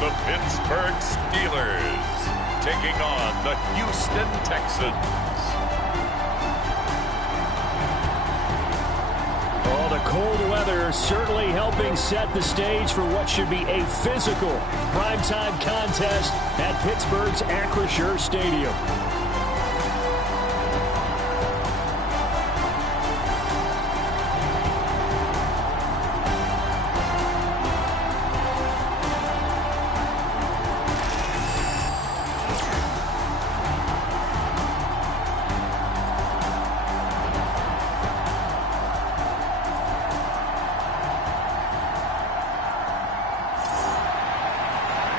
the Pittsburgh Steelers taking on the Houston Texans. Oh, the cold weather certainly helping set the stage for what should be a physical primetime contest at Pittsburgh's Acrisure Stadium.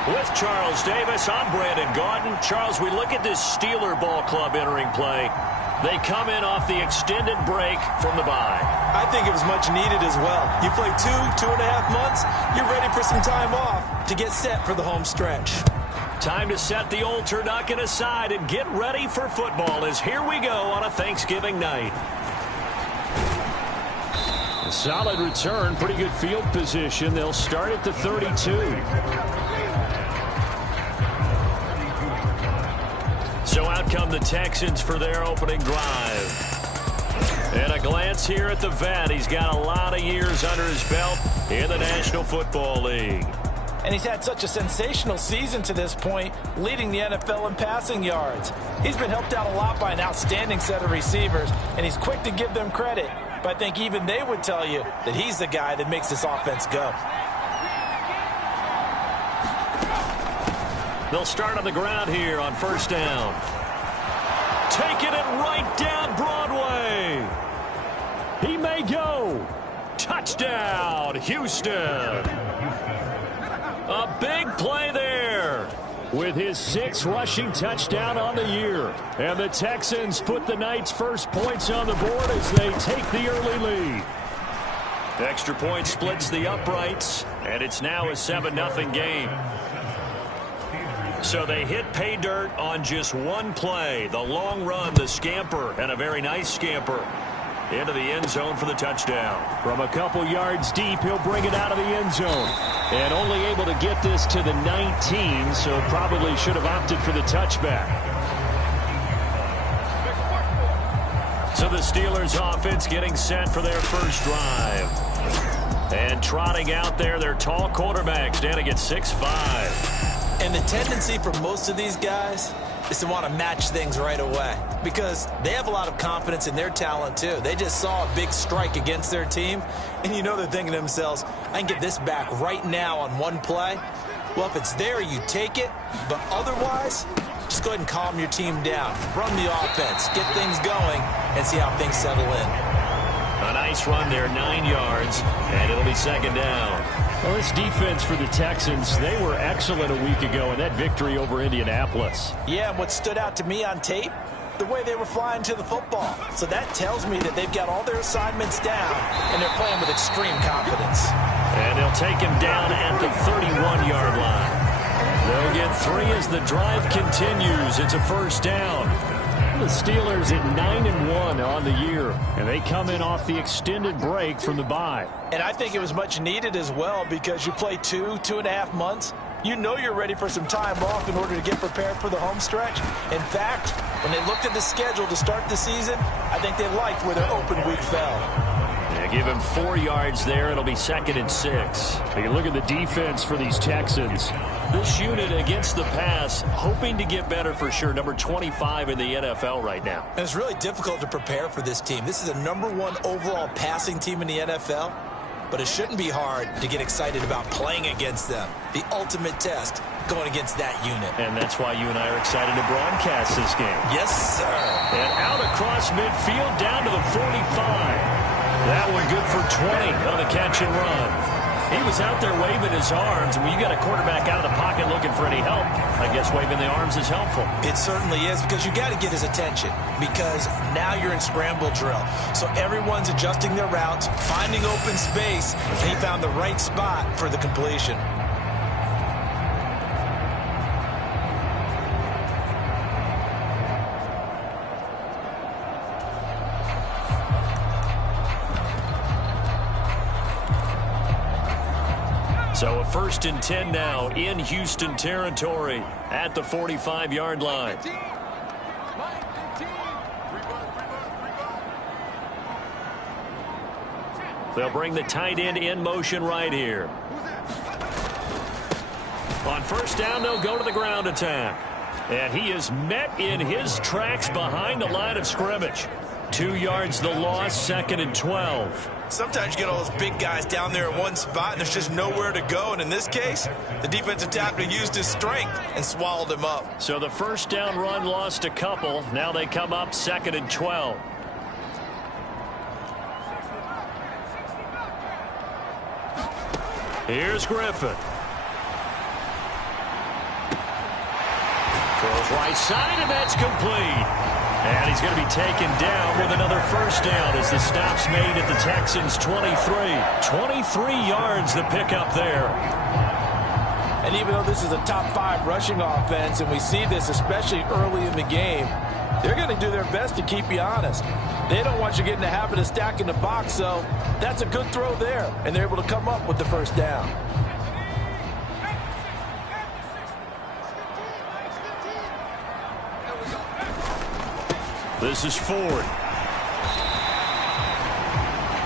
With Charles Davis, I'm Brandon Gaudin. Charles, we look at this Steeler ball club entering play. They come in off the extended break from the bye. I think it was much needed as well. You play 2.5 months, you're ready for some time off to get set for the home stretch. Time to set the old turducken aside and get ready for football as here we go on a Thanksgiving night. A solid return, pretty good field position. They'll start at the 32. So out come the Texans for their opening drive. And a glance here at the vet. He's got a lot of years under his belt in the National Football League. And he's had such a sensational season to this point, leading the NFL in passing yards. He's been helped out a lot by an outstanding set of receivers, and he's quick to give them credit. But I think even they would tell you that he's the guy that makes this offense go. They'll start on the ground here on first down. Taking it right down Broadway. He may go. Touchdown, Houston. A big play there. With his 6th rushing touchdown on the year. And the Texans put the Knights' first points on the board as they take the early lead. Extra point splits the uprights, and it's now a 7-0 game. So they hit pay dirt on just one play. The long run, the scamper, and a very nice scamper into the end zone for the touchdown. From a couple yards deep, he'll bring it out of the end zone. And only able to get this to the 19, so probably should have opted for the touchback. So the Steelers offense getting set for their first drive. And trotting out there, their tall quarterback standing at 6'5". And the tendency for most of these guys is to want to match things right away because they have a lot of confidence in their talent too. They just saw a big strike against their team, and you know they're thinking to themselves, I can get this back right now on one play. Well, if it's there, you take it, but otherwise, just go ahead and calm your team down. Run the offense, get things going, and see how things settle in. A nice run there, 9 yards, and it'll be second down. Well, this defense for the Texans, they were excellent a week ago in that victory over Indianapolis. Yeah, and what stood out to me on tape, the way they were flying to the football. So that tells me that they've got all their assignments down, and they're playing with extreme confidence. And they'll take him down at the 31-yard line. They'll get 3 as the drive continues. It's a first down. The Steelers at 9-1 on the year, and they come in off the extended break from the bye. And I think it was much needed as well because you play 2.5 months. You know you're ready for some time off in order to get prepared for the home stretch. In fact, when they looked at the schedule to start the season, I think they liked where their open week fell. Give him 4 yards there. It'll be 2nd and 6. Take a look at the defense for these Texans. This unit against the pass, hoping to get better for sure. Number 25 in the NFL right now. And it's really difficult to prepare for this team. This is the #1 overall passing team in the NFL. But it shouldn't be hard to get excited about playing against them. The ultimate test going against that unit. And that's why you and I are excited to broadcast this game. Yes, sir. And out across midfield down to the 45. That one good for 20 on the catch and run. He was out there waving his arms, and when you got a quarterback out of the pocket looking for any help, I guess waving the arms is helpful. It certainly is, because you got to get his attention, because now you're in scramble drill. So everyone's adjusting their routes, finding open space, and he found the right spot for the completion. So a 1st and 10 now in Houston territory at the 45-yard line. They'll bring the tight end in motion right here. On 1st down, they'll go to the ground attack. And he is met in his tracks behind the line of scrimmage. 2 yards the loss, 2nd and 12. Sometimes you get all those big guys down there in one spot, and there's just nowhere to go. And in this case, the defensive tackle used his strength and swallowed him up. So the 1st down run lost a couple. Now they come up 2nd and 12. Here's Griffin. Throws right side, and that's complete. And he's going to be taken down with another 1st down as the stop's made at the Texans' 23. 23 yards the pickup there. And even though this is a top 5 rushing offense, and we see this especially early in the game, they're going to do their best to keep you honest. They don't want you getting the habit of stacking the box, so that's a good throw there. And they're able to come up with the 1st down. This is Ford.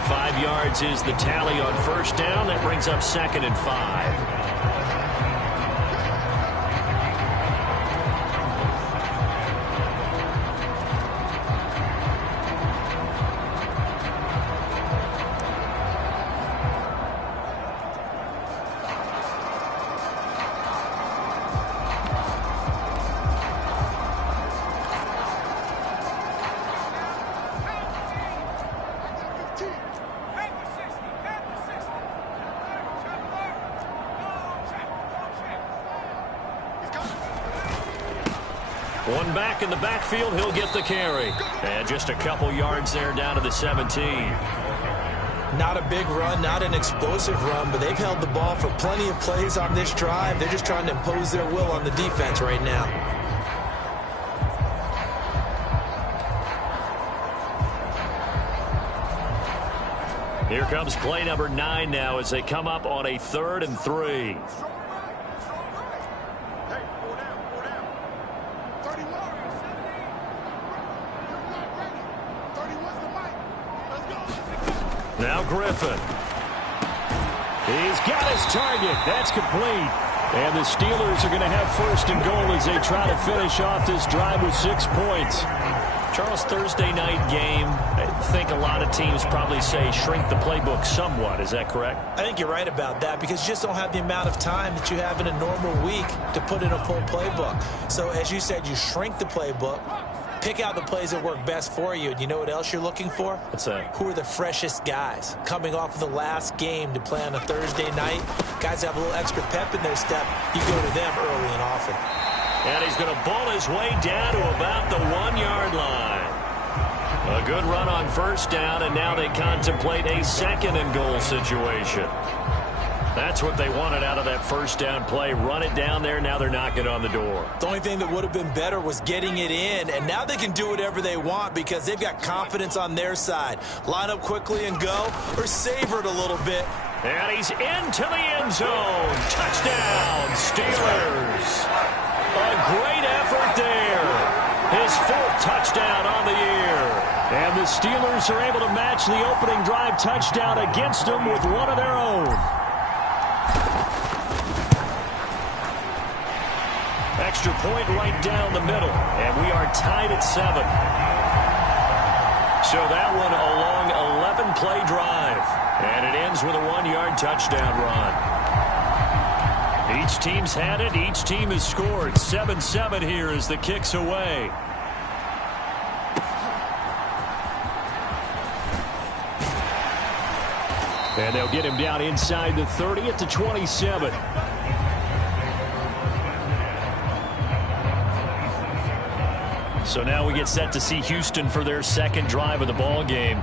5 yards is the tally on 1st down. That brings up 2nd and 5. One back in the backfield, he'll get the carry. And just a couple yards there down to the 17. Not a big run, not an explosive run, but they've held the ball for plenty of plays on this drive. They're just trying to impose their will on the defense right now. Here comes play number 9 now as they come up on a 3rd and 3. Now Griffin. He's got his target. That's complete. And the Steelers are going to have 1st and goal as they try to finish off this drive with 6 points. Charles, Thursday night game, I think a lot of teams probably say shrink the playbook somewhat. Is that correct? I think you're right about that because you just don't have the amount of time that you have in a normal week to put in a full playbook. So as you said, you shrink the playbook, pick out the plays that work best for you. And you know what else you're looking for? What's that? Who are the freshest guys coming off of the last game to play on a Thursday night? Guys have a little extra pep in their step. You go to them early and often. And he's going to ball his way down to about the 1-yard line. A good run on 1st down, and now they contemplate a 2nd and goal situation. That's what they wanted out of that 1st down play. Run it down there. Now they're knocking on the door. The only thing that would have been better was getting it in, and now they can do whatever they want because they've got confidence on their side. Line up quickly and go, or savor it a little bit. And he's into the end zone. Touchdown, Steelers. A great effort there. His 4th touchdown on the year. And the Steelers are able to match the opening drive touchdown against them with one of their own. Extra point right down the middle. And we are tied at 7. So that one a long 11-play drive. And it ends with a 1-yard touchdown run. Each team's had it. Each team has scored. 7-7 here as the kick's away. And they'll get him down inside the 30 at the 27. So now we get set to see Houston for their 2nd drive of the ball game.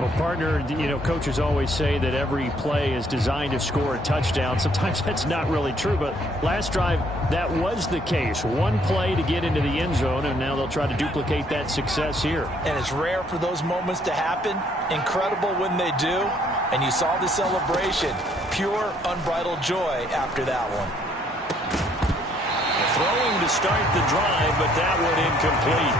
Well, partner, you know, coaches always say that every play is designed to score a touchdown. Sometimes that's not really true, but last drive, that was the case. One play to get into the end zone, and now they'll try to duplicate that success here. And it's rare for those moments to happen. Incredible when they do. And you saw the celebration. Pure, unbridled joy after that one. Throwing to start the drive, but that one incomplete.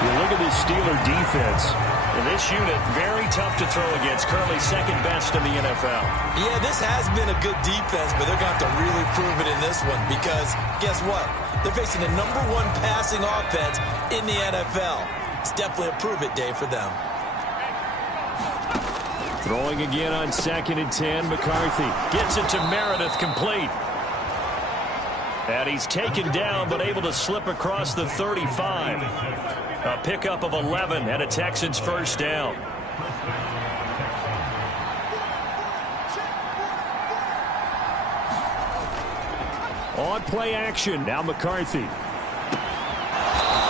You look at this Steeler defense. And this unit, very tough to throw against. Currently second best in the NFL. Yeah, this has been a good defense, but they're going to have to really prove it in this one because guess what? They're facing the #1 passing offense in the NFL. It's definitely a prove-it day for them. Throwing again on 2nd and 10. McCarthy Gets it to Meredith, complete. And he's taken down, but able to slip across the 35. A pickup of 11 and a Texans first down. on play action. Now McCarthy.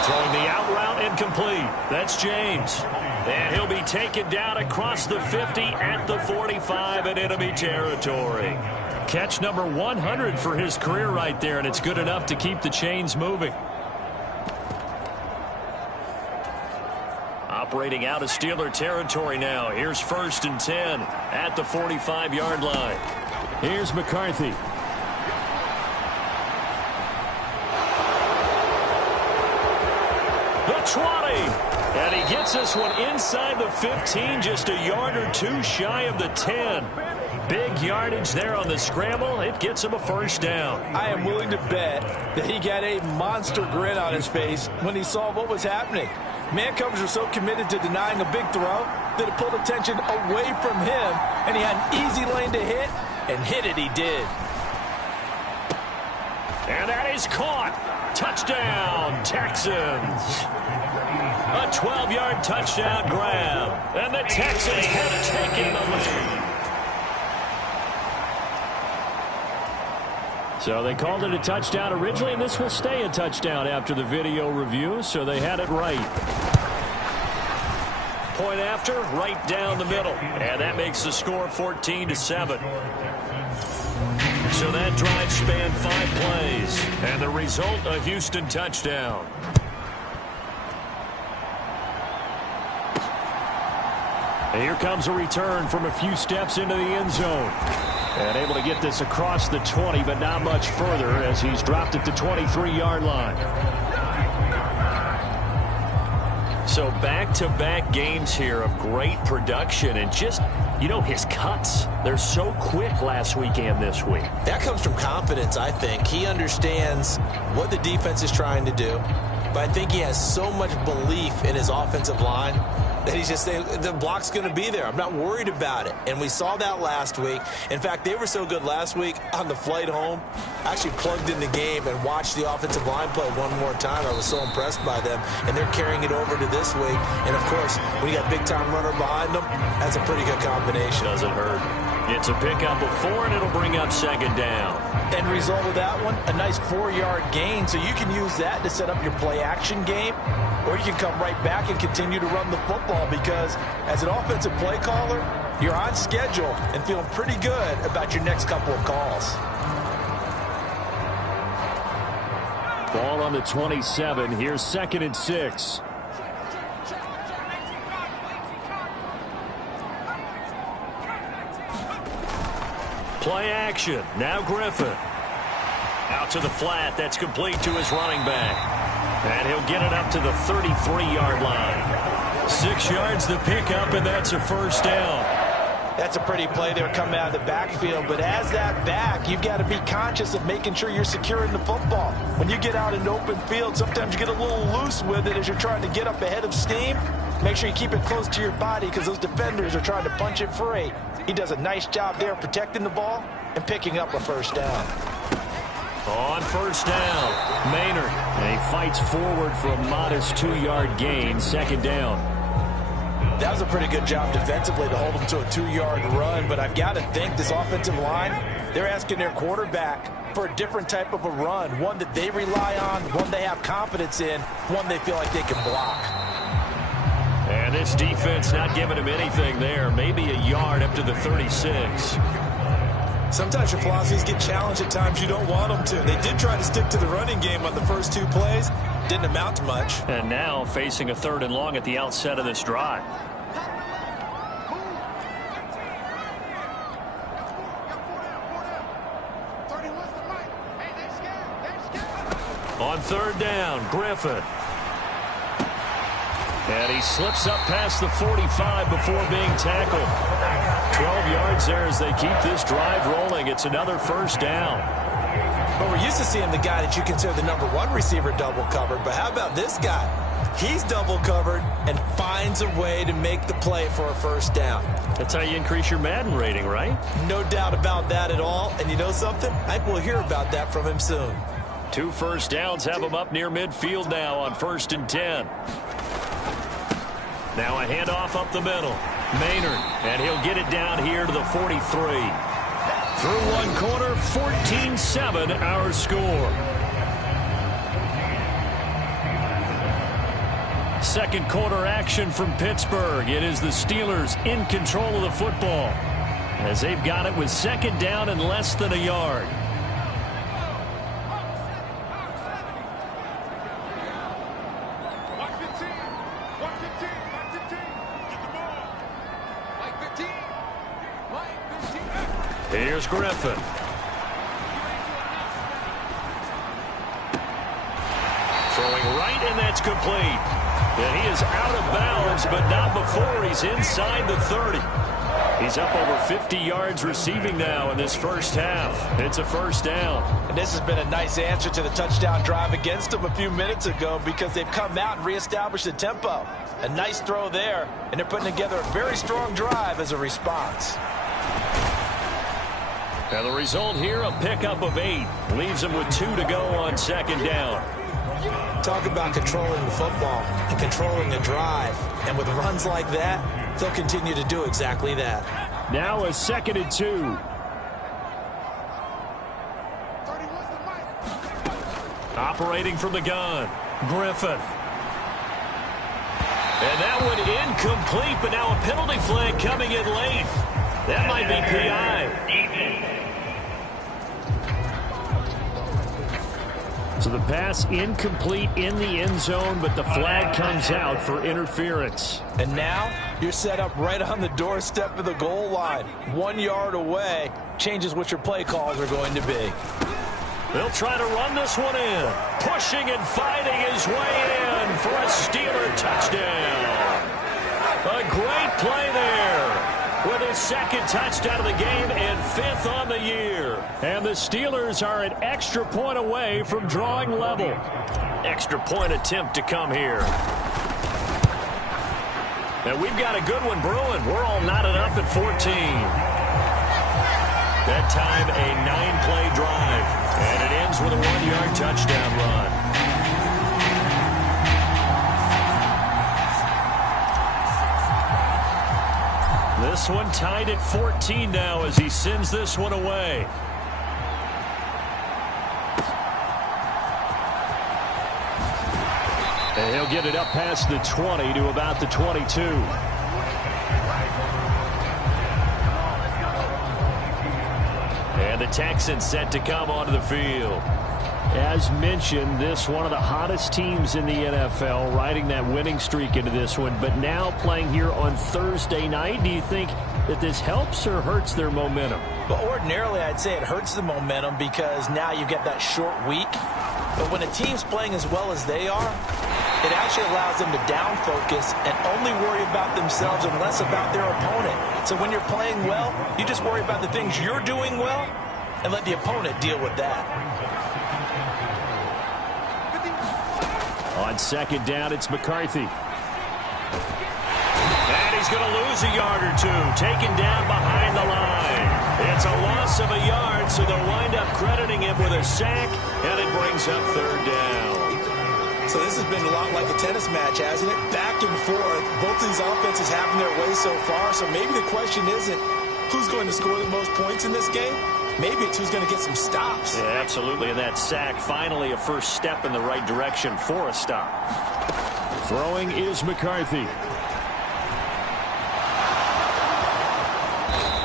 Throwing the out route incomplete. That's James. And he'll be taken down across the 50 at the 45 in enemy territory. Catch number 100 for his career right there, and it's good enough to keep the chains moving. Operating out of Steeler territory now. Here's 1st and 10 at the 45-yard line. Here's McCarthy. The 20. And he gets this one inside the 15, just a yard or two shy of the 10. Big yardage there on the scramble. It gets him a first down. I am willing to bet that he got a monster grin on his face when he saw what was happening. Man covers are so committed to denying a big throw that it pulled attention away from him, and he had an easy lane to hit, and hit it he did. And that is caught. Touchdown, Texans. A 12-yard touchdown grab. And the Texans have taken the lead. So they called it a touchdown originally, and this will stay a touchdown after the video review, so they had it right. Point after, right down the middle. And that makes the score 14-7. So that drive spanned 5 plays. And the result, a Houston touchdown. And here comes a return from a few steps into the end zone. And able to get this across the 20, but not much further as he's dropped at the 23-yard line. So back-to-back games here of great production and just, you know, his cuts. They're so quick last week and this week. That comes from confidence, I think. He understands what the defense is trying to do, but I think he has so much belief in his offensive line that he's just saying the block's going to be there. I'm not worried about it. And we saw that last week. In fact, they were so good last week on the flight home. I actually plugged in the game and watched the offensive line play one more time. I was so impressed by them. And they're carrying it over to this week. And, of course, when you got big-time runner behind them, that's a pretty good combination. Doesn't hurt. It's a pickup of 4, and it'll bring up 2nd down. End result of that one, a nice 4-yard gain. So you can use that to set up your play-action game, or you can come right back and continue to run the football because as an offensive play caller, you're on schedule and feeling pretty good about your next couple of calls. Ball on the 27. Here's 2nd and 6. Play action. Now Griffin. Out to the flat. That's complete to his running back. And he'll get it up to the 33-yard line. 6 yards the pickup, and that's a first down. That's a pretty play there coming out of the backfield. But as that back, you've got to be conscious of making sure you're securing the football. When you get out in open field, sometimes you get a little loose with it as you're trying to get up ahead of steam. Make sure you keep it close to your body because those defenders are trying to punch it free. He does a nice job there protecting the ball and picking up a first down. On first down, Maynard. And he fights forward for a modest 2-yard gain, 2nd down. That was a pretty good job defensively to hold him to a 2-yard run, but I've got to think this offensive line, they're asking their quarterback for a different type of a run, one that they rely on, one they have confidence in, one they feel like they can block. And this defense not giving him anything there, maybe a yard up to the 36. Sometimes your philosophies get challenged at times you don't want them to. They did try to stick to the running game on the first 2 plays. Didn't amount to much. And now facing a 3rd and long at the outset of this drive. On third down, Griffin. And he slips up past the 45 before being tackled. 12 yards there as they keep this drive rolling. It's another first down. Well, we're used to seeing the guy that you consider the number one receiver double covered, but how about this guy? He's double covered and finds a way to make the play for a first down. That's how you increase your Madden rating, right? No doubt about that at all. And you know something? I think we'll hear about that from him soon. 2 first downs have him up near midfield now on 1st and 10. Now a handoff up the middle. Maynard, and he'll get it down here to the 43. Through one quarter, 14-7 our score. Second quarter action from Pittsburgh. It is the Steelers in control of the football as they've got it with second down and less than a yard. Here's Griffin. Throwing right, and that's complete. And he is out of bounds, but not before he's inside the 30. He's up over 50 yards receiving now in this first half. It's a first down. And this has been a nice answer to the touchdown drive against them a few minutes ago because they've come out and reestablished the tempo. A nice throw there, and they're putting together a very strong drive as a response. Now the result here, a pickup of 8. Leaves them with 2 to go on second down. Talk about controlling the football and controlling the drive. And with runs like that, they'll continue to do exactly that. Now a 2nd and 2. Operating from the gun, Griffin. And that one incomplete, but now a penalty flag coming in late. That might be PI. So the pass incomplete in the end zone, but the flag comes out for interference. And now you're set up right on the doorstep of the goal line. 1 yard away changes what your play calls are going to be. They'll try to run this one in. Pushing and fighting his way in for a Steeler touchdown. A great play there with his 2nd touchdown of the game and 5th on the year. And the Steelers are an extra point away from drawing level. Extra point attempt to come here. And we've got a good one brewing. We're all knotted up at 14. That time a 9-play drive. And it ends with a 1-yard touchdown run. This one tied at 14 now as he sends this one away. And he'll get it up past the 20 to about the 22. And the Texans set to come onto the field. As mentioned, this one of the hottest teams in the NFL, riding that winning streak into this one, but now playing here on Thursday night. Do you think that this helps or hurts their momentum? Well, ordinarily, I'd say it hurts the momentum because now you get that short week. But when a team's playing as well as they are, it actually allows them to down focus and only worry about themselves and less about their opponent. So when you're playing well, you just worry about the things you're doing well and let the opponent deal with that. On second down, it's McCarthy. And he's going to lose a yard or two, taken down behind the line. It's a loss of a yard, so they'll wind up crediting him with a sack, and it brings up third down. So this has been a lot like a tennis match, hasn't it? Back and forth. Both of these offenses having their way so far, so maybe the question isn't who's going to score the most points in this game. Maybe it's who's going to get some stops. Yeah, absolutely. And that sack, finally a first step in the right direction for a stop. Throwing is McCarthy.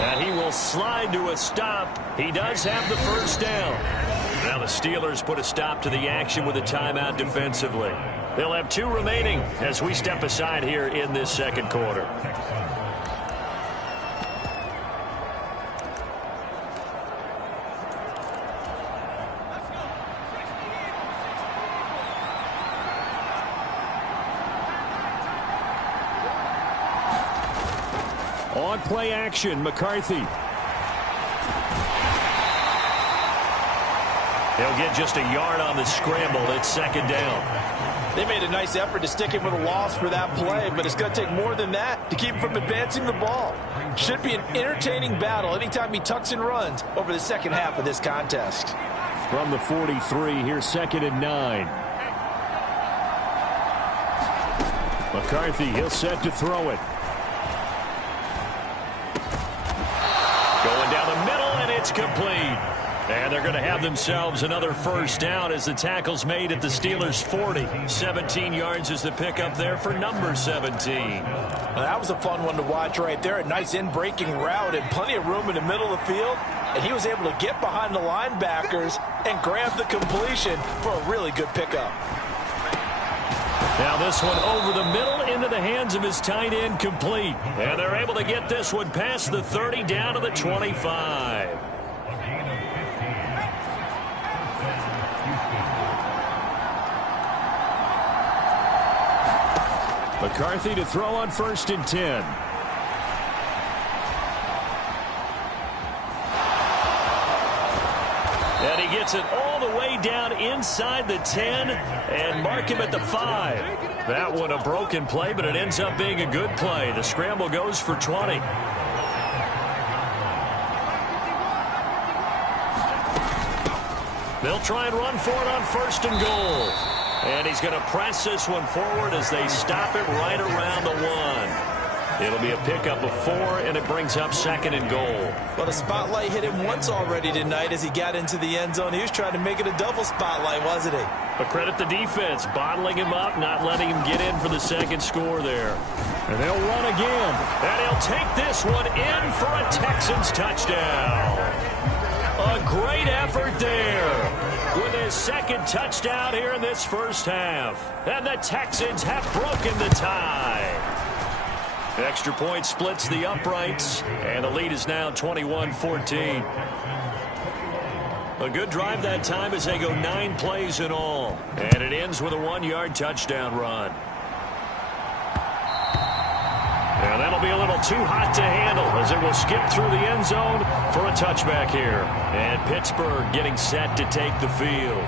And he will slide to a stop. He does have the first down. Now the Steelers put a stop to the action with a timeout defensively. They'll have 2 remaining as we step aside here in this second quarter. On play action, McCarthy. He'll get just a yard on the scramble. It's second down. They made a nice effort to stick him with a loss for that play, but it's going to take more than that to keep him from advancing the ball. Should be an entertaining battle anytime he tucks and runs over the second half of this contest. From the 43, here's 2nd and 9. McCarthy, he'll set to throw it. Going down the middle, and it's complete. And they're going to have themselves another first down as the tackle's made at the Steelers' 40. 17 yards is the pickup there for number 17. Now, that was a fun one to watch right there. A nice in-breaking route and plenty of room in the middle of the field. And he was able to get behind the linebackers and grab the completion for a really good pickup. Now this one over the middle into the hands of his tight end, complete. And they're able to get this one past the 30 down to the 25. McCarthy to throw on 1st and 10. And he gets it all the way down inside the 10 and mark him at the 5. That one a broken play, but it ends up being a good play. The scramble goes for 20. They'll try and run for it on 1st and goal. And he's going to press this one forward as they stop it right around the 1. It'll be a pickup of 4, and it brings up 2nd and goal. Well, the spotlight hit him once already tonight as he got into the end zone. He was trying to make it a double spotlight, wasn't he? But credit the defense, bottling him up, not letting him get in for the second score there. And they'll run again. And he'll take this one in for a Texans touchdown. A great effort there with his 2nd touchdown here in this first half. And the Texans have broken the tie. Extra point splits the uprights, and the lead is now 21-14. A good drive that time as they go 9 plays in all. And it ends with a 1-yard touchdown run. And that'll be a little too hot to handle as it will skip through the end zone for a touchback here. And Pittsburgh getting set to take the field.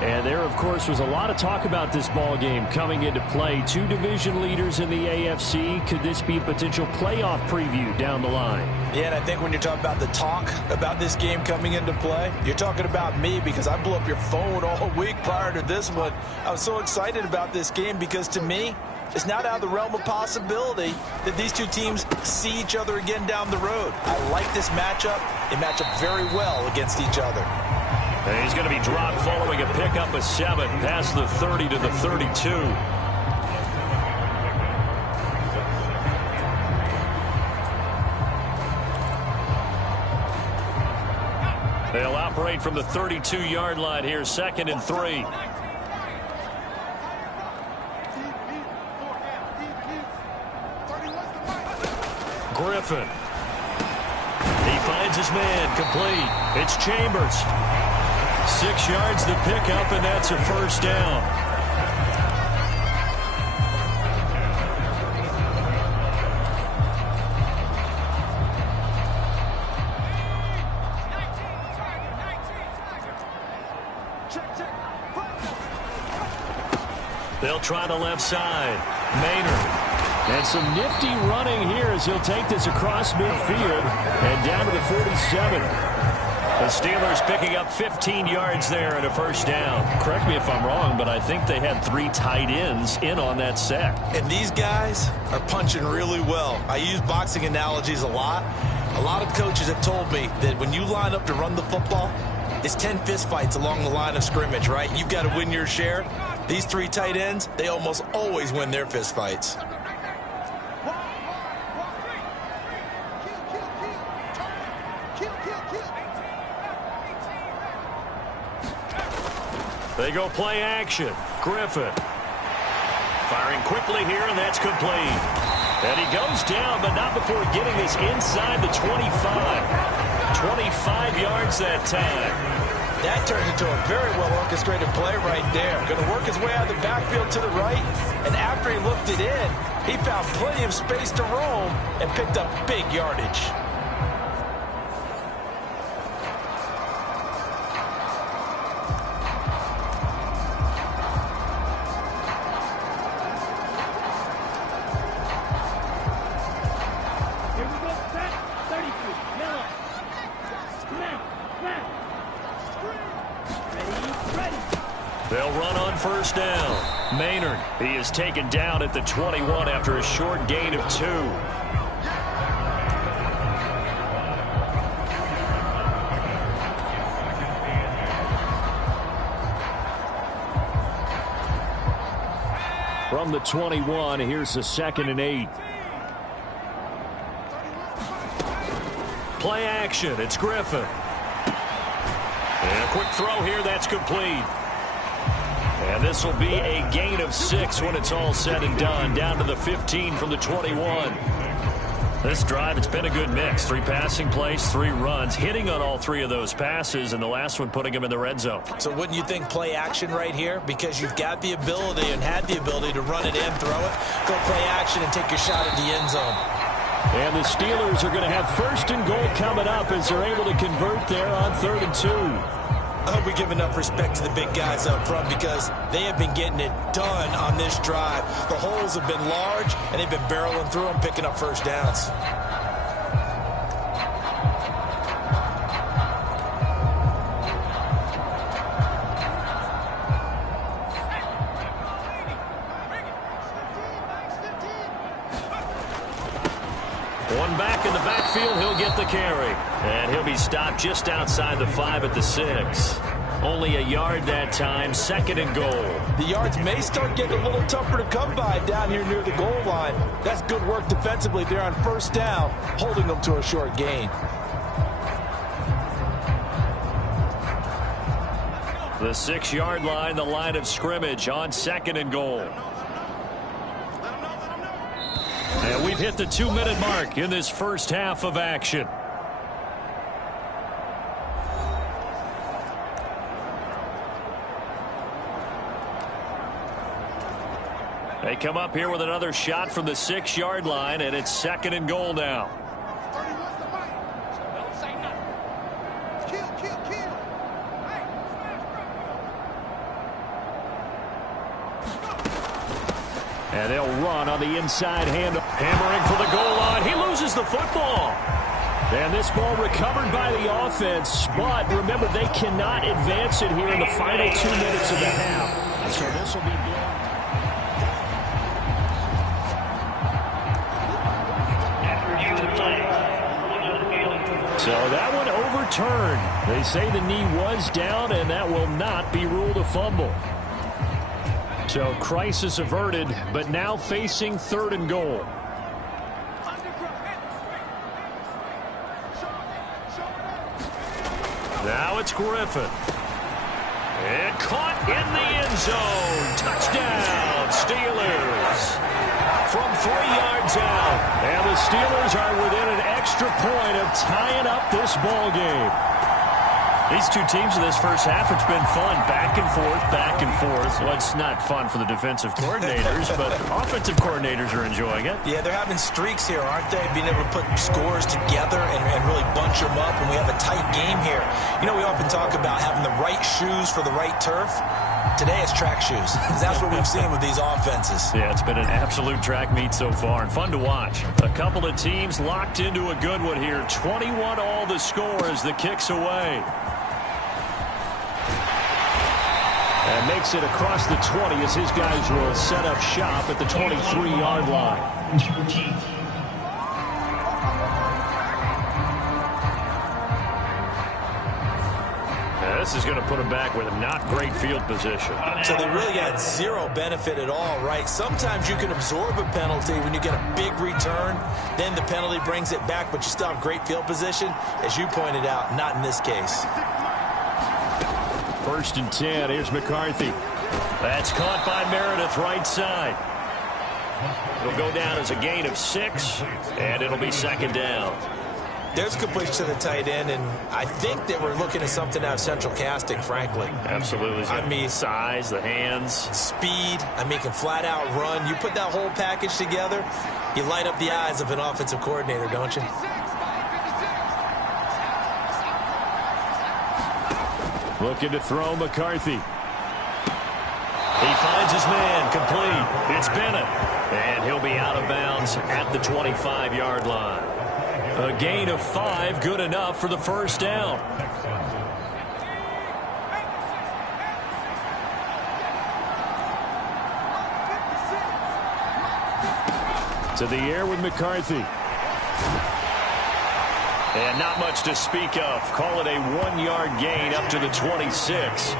And there, of course, was a lot of talk about this ball game coming into play. 2 division leaders in the AFC. Could this be a potential playoff preview down the line? Yeah, and I think when you're talking about the talk about this game coming into play, you're talking about me because I blew up your phone all week prior to this one. I was so excited about this game because to me, it's not out of the realm of possibility that these two teams see each other again down the road. I like this matchup. They match up very well against each other. And he's going to be dropped following a pickup of 7 past the 30 to the 32. They'll operate from the 32-yard line here, 2nd and 3. Griffin. He finds his man, complete. It's Chambers. 6 yards the pickup, and that's a first down. They'll try the left side. Maynard. And some nifty running here as he'll take this across midfield and down to the 47. The Steelers picking up 15 yards there and a first down. Correct me if I'm wrong, but I think they had 3 tight ends in on that set. And these guys are punching really well. I use boxing analogies a lot. A lot of coaches have told me that when you line up to run the football, it's 10 fistfights along the line of scrimmage, right? You've got to win your share. These 3 tight ends, they almost always win their fistfights. They go play action. Griffin. Firing quickly here, and that's complete. And he goes down, but not before getting this inside the 25. 25 yards that time. That turned into a very well-orchestrated play right there. Going to work his way out of the backfield to the right, and after he looked it in, He found plenty of space to roam and picked up big yardage. They'll run on first down. Maynard, he is taken down at the 21 after a short gain of 2. From the 21, here's the 2nd and 8. Play action, it's Griffin. And a quick throw here, that's complete. And this will be a gain of 6 when it's all said and done. Down to the 15 from the 21. This drive, it's been a good mix. 3 passing plays, 3 runs, hitting on all 3 of those passes, and the last one putting him in the red zone. So wouldn't you think play action right here? Because you've got the ability and had the ability to run it in, throw it, go play action, and take your shot at the end zone. And the Steelers are going to have 1st and goal coming up as they're able to convert there on 3rd and 2. I hope we give enough respect to the big guys up front because they have been getting it done on this drive. The holes have been large, and they've been barreling through them, picking up first downs. One back in the backfield, he'll get the carry. And he'll be stopped just outside the 5 at the 6. Only a yard that time, 2nd and goal. The yards may start getting a little tougher to come by down here near the goal line. That's good work defensively there on first down, holding them to a short gain. The 6-yard line, the line of scrimmage on 2nd and goal. And we've hit the 2-minute mark in this first half of action. They come up here with another shot from the 6-yard line, and it's 2nd and goal now. And they'll run on the inside hand. Hammering for the goal line. He loses the football. And this ball recovered by the offense. But remember, they cannot advance it here in the final 2 minutes of the half. So this will be blown. So that one overturned. They say the knee was down, and that will not be ruled a fumble. So crisis averted, but now facing 3rd and goal. Now it's Griffin. And caught in the end zone. Touchdown, Steelers. From 3 yards out. And the Steelers are within an extra point of tying up this ball game. These two teams in this first half, it's been fun. Back and forth, back and forth. Well, it's not fun for the defensive coordinators, but offensive coordinators are enjoying it. Yeah, they're having streaks here, aren't they? Being able to put scores together and really bunch them up, and we have a tight game here. You know, we often talk about having the right shoes for the right turf. Today it's track shoes. That's what we've seen with these offenses. Yeah, it's been an absolute track meet so far, and fun to watch. A couple of teams locked into a good one here. 21-all the score as the kick's away. And makes it across the 20 as his guys will set up shop at the 23-yard line. This is going to put them back with a not great field position. So they really got zero benefit at all, right? Sometimes you can absorb a penalty when you get a big return. Then the penalty brings it back, but you still have great field position. As you pointed out, not in this case. 1st and 10. Here's McCarthy. That's caught by Meredith right side. It'll go down as a gain of 6, and it'll be 2nd down. There's completion to the tight end, and I think they were looking at something out of central casting, frankly. Absolutely. I mean, size, the hands. Speed. I mean, can flat out run. You put that whole package together, you light up the eyes of an offensive coordinator, don't you? Looking to throw McCarthy. He finds his man, complete. It's Bennett. And he'll be out of bounds at the 25-yard line. A gain of 5, good enough for the first down. To the air with McCarthy. And not much to speak of. Call it a 1-yard gain up to the 26.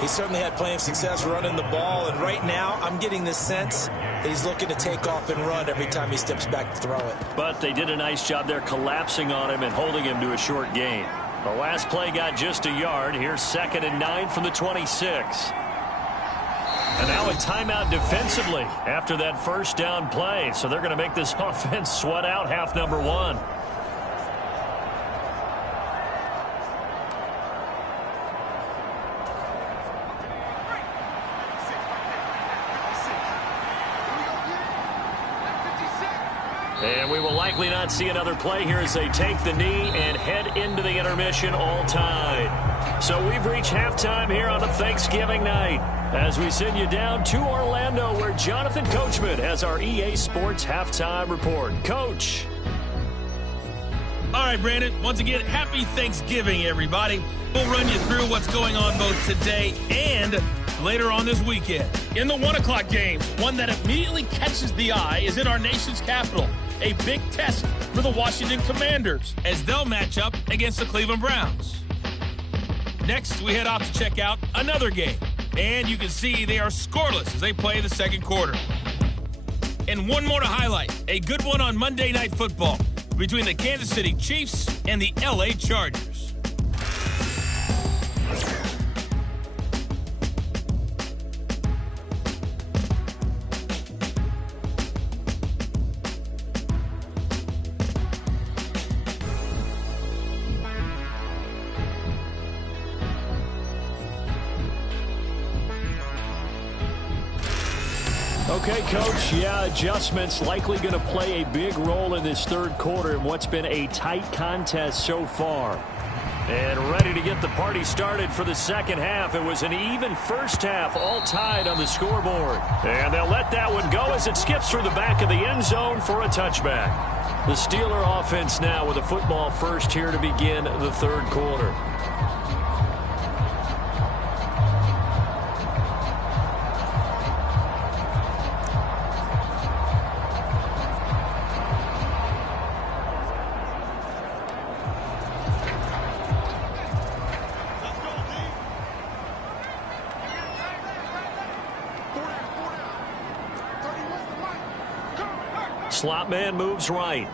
He certainly had plenty of success running the ball, and right now I'm getting the sense that he's looking to take off and run every time he steps back to throw it. But they did a nice job there collapsing on him and holding him to a short gain. The last play got just a yard. Here's 2nd and 9 from the 26. And now a timeout defensively after that first down play. So they're going to make this offense sweat out half number 1. And we will likely not see another play here as they take the knee and head into the intermission all tied. So we've reached halftime here on a Thanksgiving night as we send you down to Orlando where Jonathan Coachman has our EA Sports halftime report. Coach. All right, Brandon, once again, happy Thanksgiving, everybody. We'll run you through what's going on both today and later on this weekend. In the 1 o'clock games, one that immediately catches the eye is in our nation's capital. A big test for the Washington Commanders as they'll match up against the Cleveland Browns. Next, we head out to check out another game. And you can see they are scoreless as they play the second quarter. And one more to highlight, a good one on Monday Night Football between the Kansas City Chiefs and the LA Chargers. Okay, Coach, yeah, adjustments likely going to play a big role in this third quarter in what's been a tight contest so far. And ready to get the party started for the second half. It was an even first half, all tied on the scoreboard. And they'll let that one go as it skips through the back of the end zone for a touchback. The Steeler offense now with a football first here to begin the third quarter. Slot man moves right.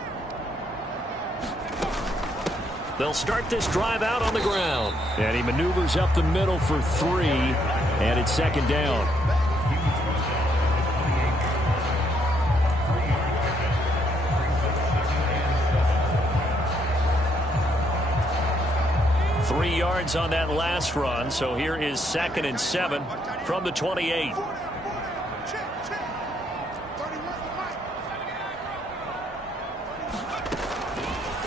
They'll start this drive out on the ground. And he maneuvers up the middle for 3, and it's second down. Three yards on that last run, so here is 2nd and 7 from the 28.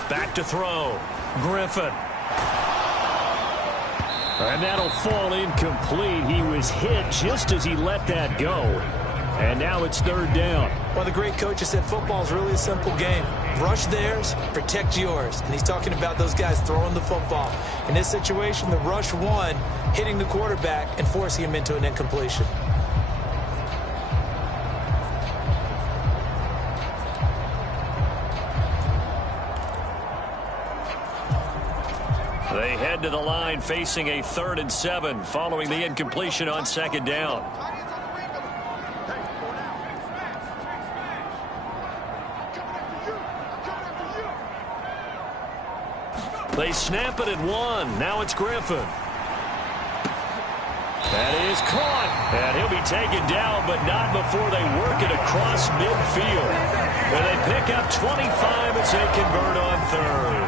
Back to throw. Griffin. And that'll fall incomplete. He was hit just as he let that go. And now it's third down. One of the great coaches said football is really a simple game. Rush theirs, protect yours. And he's talking about those guys throwing the football. In this situation, the rush one, hitting the quarterback and forcing him into an incompletion. They head to the line facing a 3rd and 7 following the incompletion on second down. They snap it at 1. Now it's Griffin. That is caught. And he'll be taken down, but not before they work it across midfield. And they pick up 25 as they convert on third.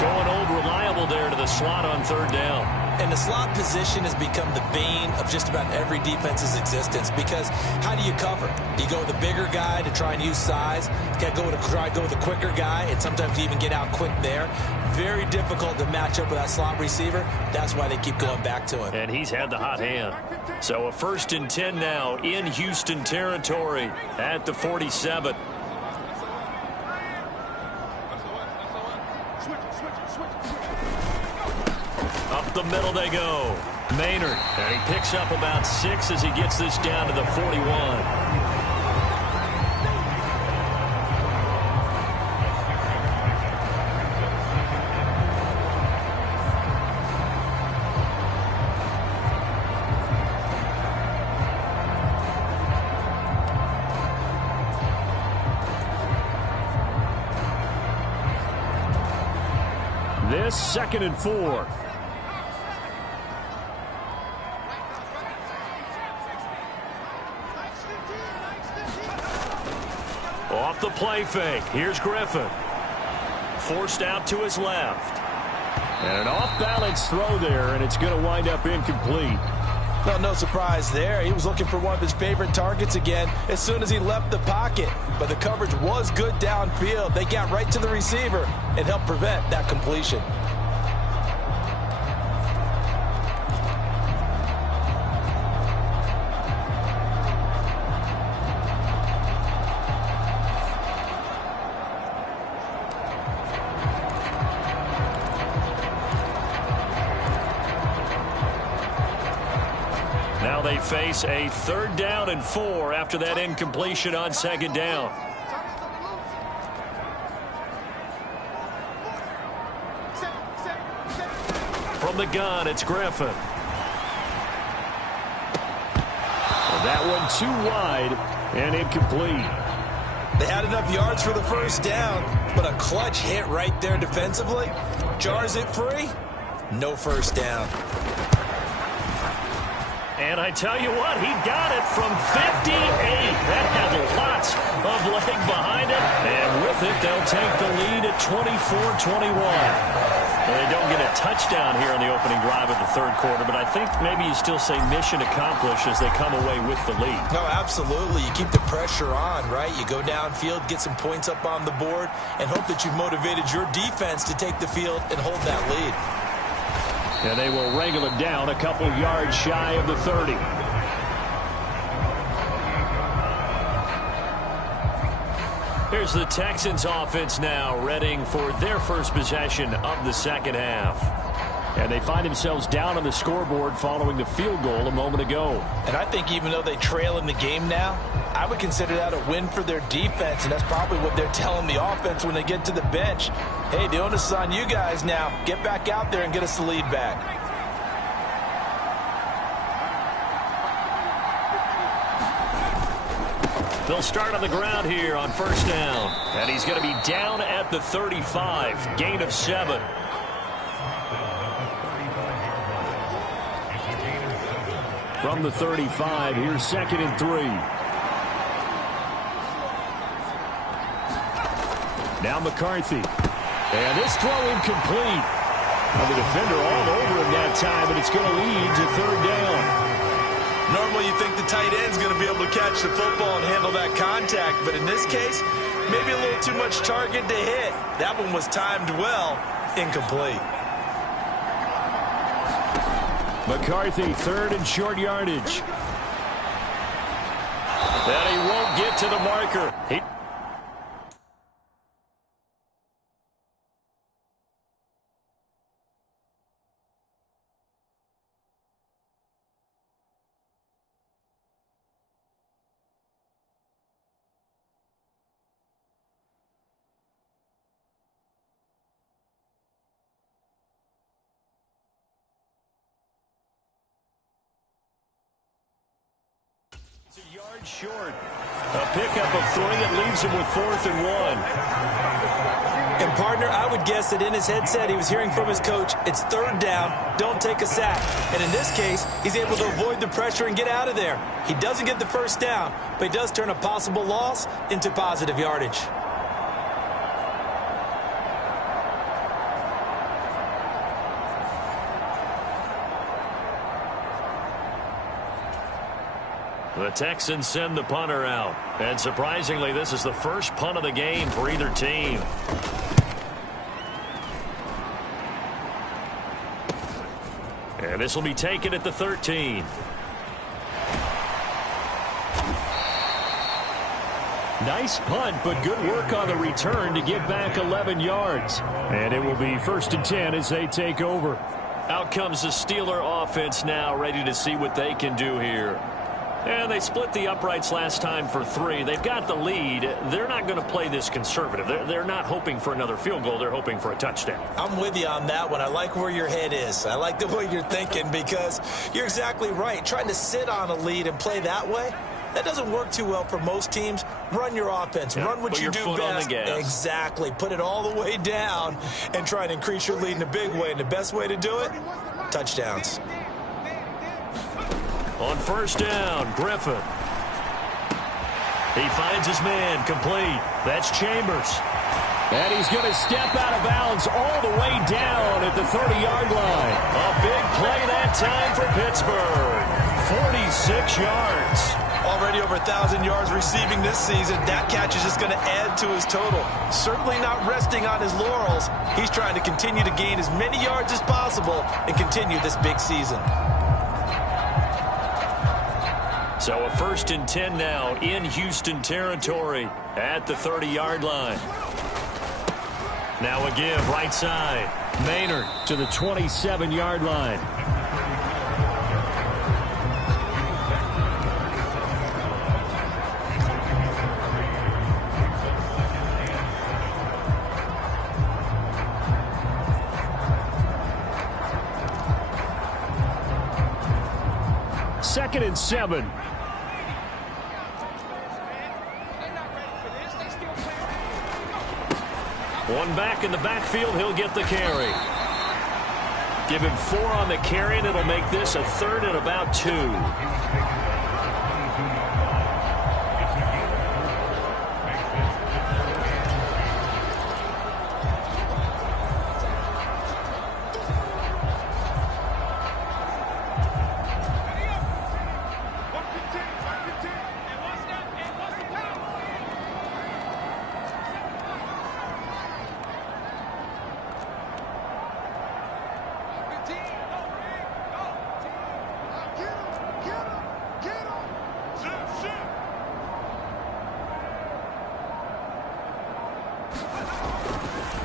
Going old reliable there to the slot on third down. And the slot position has become the bane of just about every defense's existence, because how do you cover? You go with the bigger guy to try and use size. You got to try and go with the quicker guy, and sometimes you even get out quick there. Very difficult to match up with that slot receiver. That's why they keep going back to him. And he's had the hot hand. So a 1st and 10 now in Houston territory at the 47. Up the middle they go. Maynard, and he picks up about 6 as he gets this down to the 41. This 2nd and 4. Off the play fake. Here's Griffin. Forced out to his left. And an off-balance throw there, and it's going to wind up incomplete. Well, no surprise there. He was looking for one of his favorite targets again as soon as he left the pocket. But the coverage was good downfield. They got right to the receiver and helped prevent that completion. Now they face a 3rd down and 4 after that incompletion on 2nd down. From the gun, it's Griffin. And that one too wide and incomplete. They had enough yards for the 1st down, but a clutch hit right there defensively jars it free. No 1st down. And I tell you what, he got it from 58. That had lots of leg behind it. And with it, they'll take the lead at 24-21. Well, they don't get a touchdown here on the opening drive of the 3rd quarter, but I think maybe you still say mission accomplished as they come away with the lead. No, absolutely. You keep the pressure on, right? You go downfield, get some points up on the board, and hope that you've motivated your defense to take the field and hold that lead. And they will wrangle it down a couple yards shy of the 30. Here's the Texans offense now, readying for their first possession of the 2nd half. And they find themselves down on the scoreboard following the field goal a moment ago. And I think even though they trail in the game now, I would consider that a win for their defense, and that's probably what they're telling the offense when they get to the bench. Hey, the onus is on you guys now. Get back out there and get us the lead back. They'll start on the ground here on 1st down. And he's going to be down at the 35. Gain of 7. From the 35, here's 2nd and 3. Now McCarthy. And this throw incomplete. And the defender all over him that time, and it's going to lead to 3rd down. Normally you think the tight end's going to be able to catch the football and handle that contact, but in this case, maybe a little too much target to hit. That one was timed well, incomplete. McCarthy, 3rd and short yardage. That he won't get to the marker. It's a yard short. A pickup of 3. It leaves him with 4th and 1. And, partner, I would guess that in his headset he was hearing from his coach, it's 3rd down, don't take a sack. And in this case, he's able to avoid the pressure and get out of there. He doesn't get the 1st down, but he does turn a possible loss into positive yardage. The Texans send the punter out. And surprisingly, this is the first punt of the game for either team. And this will be taken at the 13. Nice punt, but good work on the return to get back 11 yards. And it will be 1st and 10 as they take over. Out comes the Steeler offense now, ready to see what they can do here. And they split the uprights last time for 3. They've got the lead. They're not going to play this conservative. They're not hoping for another field goal. They're hoping for a touchdown. I'm with you on that one. I like where your head is. I like the way you're thinking because you're exactly right. Trying to sit on a lead and play that way, that doesn't work too well for most teams. Run your offense. Yeah, run what you do best. On the gas. Exactly. Put it all the way down and try and increase your lead in a big way. And the best way to do it, touchdowns. On 1st down, Griffin. He finds his man, complete. That's Chambers. And he's going to step out of bounds all the way down at the 30-yard line. A big play that time for Pittsburgh. 46 yards. Already over 1,000 yards receiving this season. That catch is just going to add to his total. Certainly not resting on his laurels. He's trying to continue to gain as many yards as possible and continue this big season. So a 1st and 10 now in Houston territory at the 30-yard line. Now a give right side. Maynard to the 27-yard line. Second and 7. One back in the backfield, he'll get the carry. Give him 4 on the carry, and it'll make this a 3rd and about 2.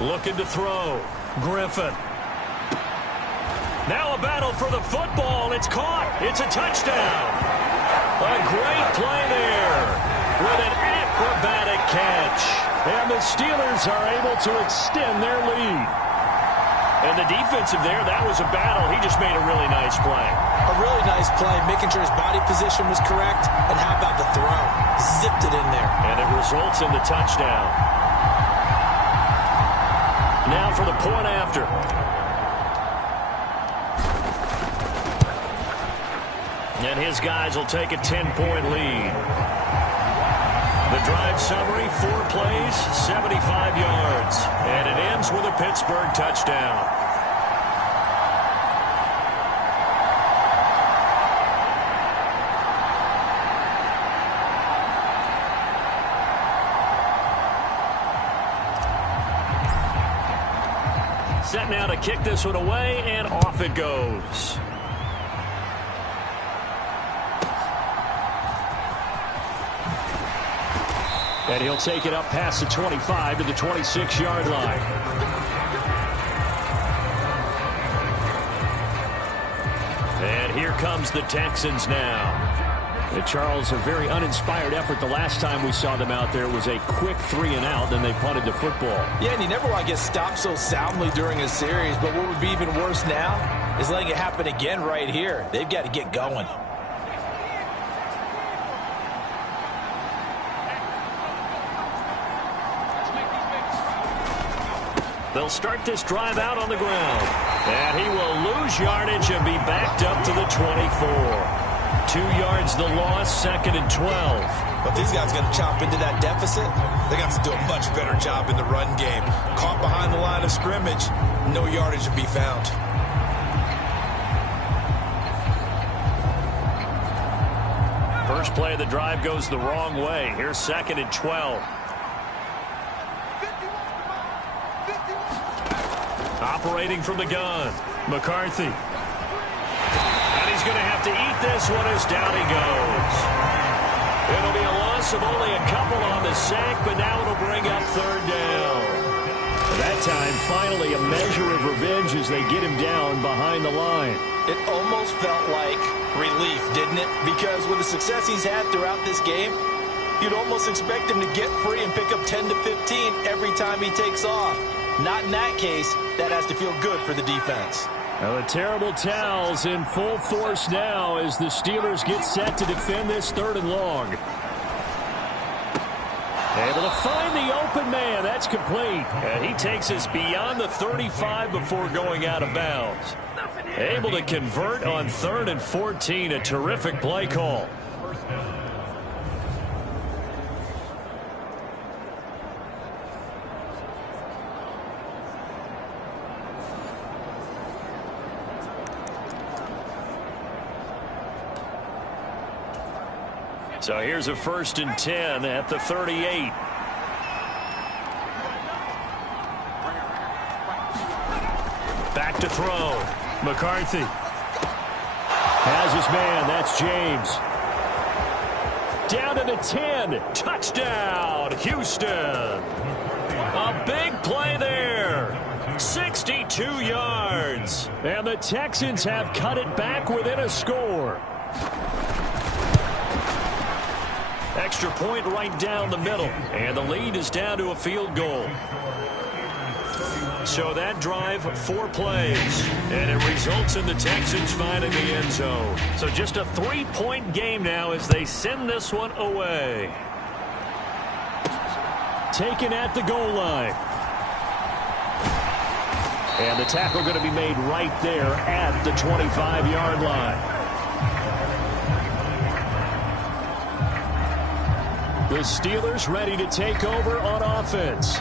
Looking to throw. Griffin. Now a battle for the football. It's caught. It's a touchdown. A great play there with an acrobatic catch. And the Steelers are able to extend their lead. And the defensive there, that was a battle. He just made a really nice play. A really nice play, making sure his body position was correct. And how about the throw? Zipped it in there. And it results in the touchdown. Now for the point after. And his guys will take a 10-point lead. The drive summary, 4 plays, 75 yards. And it ends with a Pittsburgh touchdown. Set now to kick this one away, and off it goes. And he'll take it up past the 25 to the 26-yard line. And here comes the Texans now. Charles, a very uninspired effort. The last time we saw them out there was a quick 3-and-out, then they punted the football. Yeah, and you never want to get stopped so soundly during a series, but what would be even worse now is letting it happen again right here. They've got to get going. They'll start this drive out on the ground. And he will lose yardage and be backed up to the 24. 2 yards the loss, 2nd and 12. But these guys going to chop into that deficit. They got to do a much better job in the run game. Caught behind the line of scrimmage, no yardage to be found. First play of the drive goes the wrong way. Here's 2nd and 12. Operating from the gun, McCarthy. And he's going to have to eat this one as down he goes. It'll be a loss of only a couple on the sack, but now it'll bring up 3rd down. That time, finally, a measure of revenge as they get him down behind the line. It almost felt like relief, didn't it? Because with the success he's had throughout this game, you'd almost expect him to get free and pick up 10 to 15 every time he takes off. Not in that case. That has to feel good for the defense. Well, the terrible towels in full force now as the Steelers get set to defend this 3rd and long. Able to find the open man. That's complete. And he takes us beyond the 35 before going out of bounds. Able to convert on 3rd and 14. A terrific play call. So here's a 1st and 10 at the 38. Back to throw. McCarthy. Has his man. That's James. Down to the 10. Touchdown, Houston. A big play there. 62 yards. And the Texans have cut it back within a score. Extra point right down the middle. And the lead is down to a field goal. So that drive, 4 plays. And it results in the Texans finding the end zone. So just a 3-point game now as they send this one away. Taken at the goal line. And the tackle going to be made right there at the 25-yard line. The Steelers ready to take over on offense.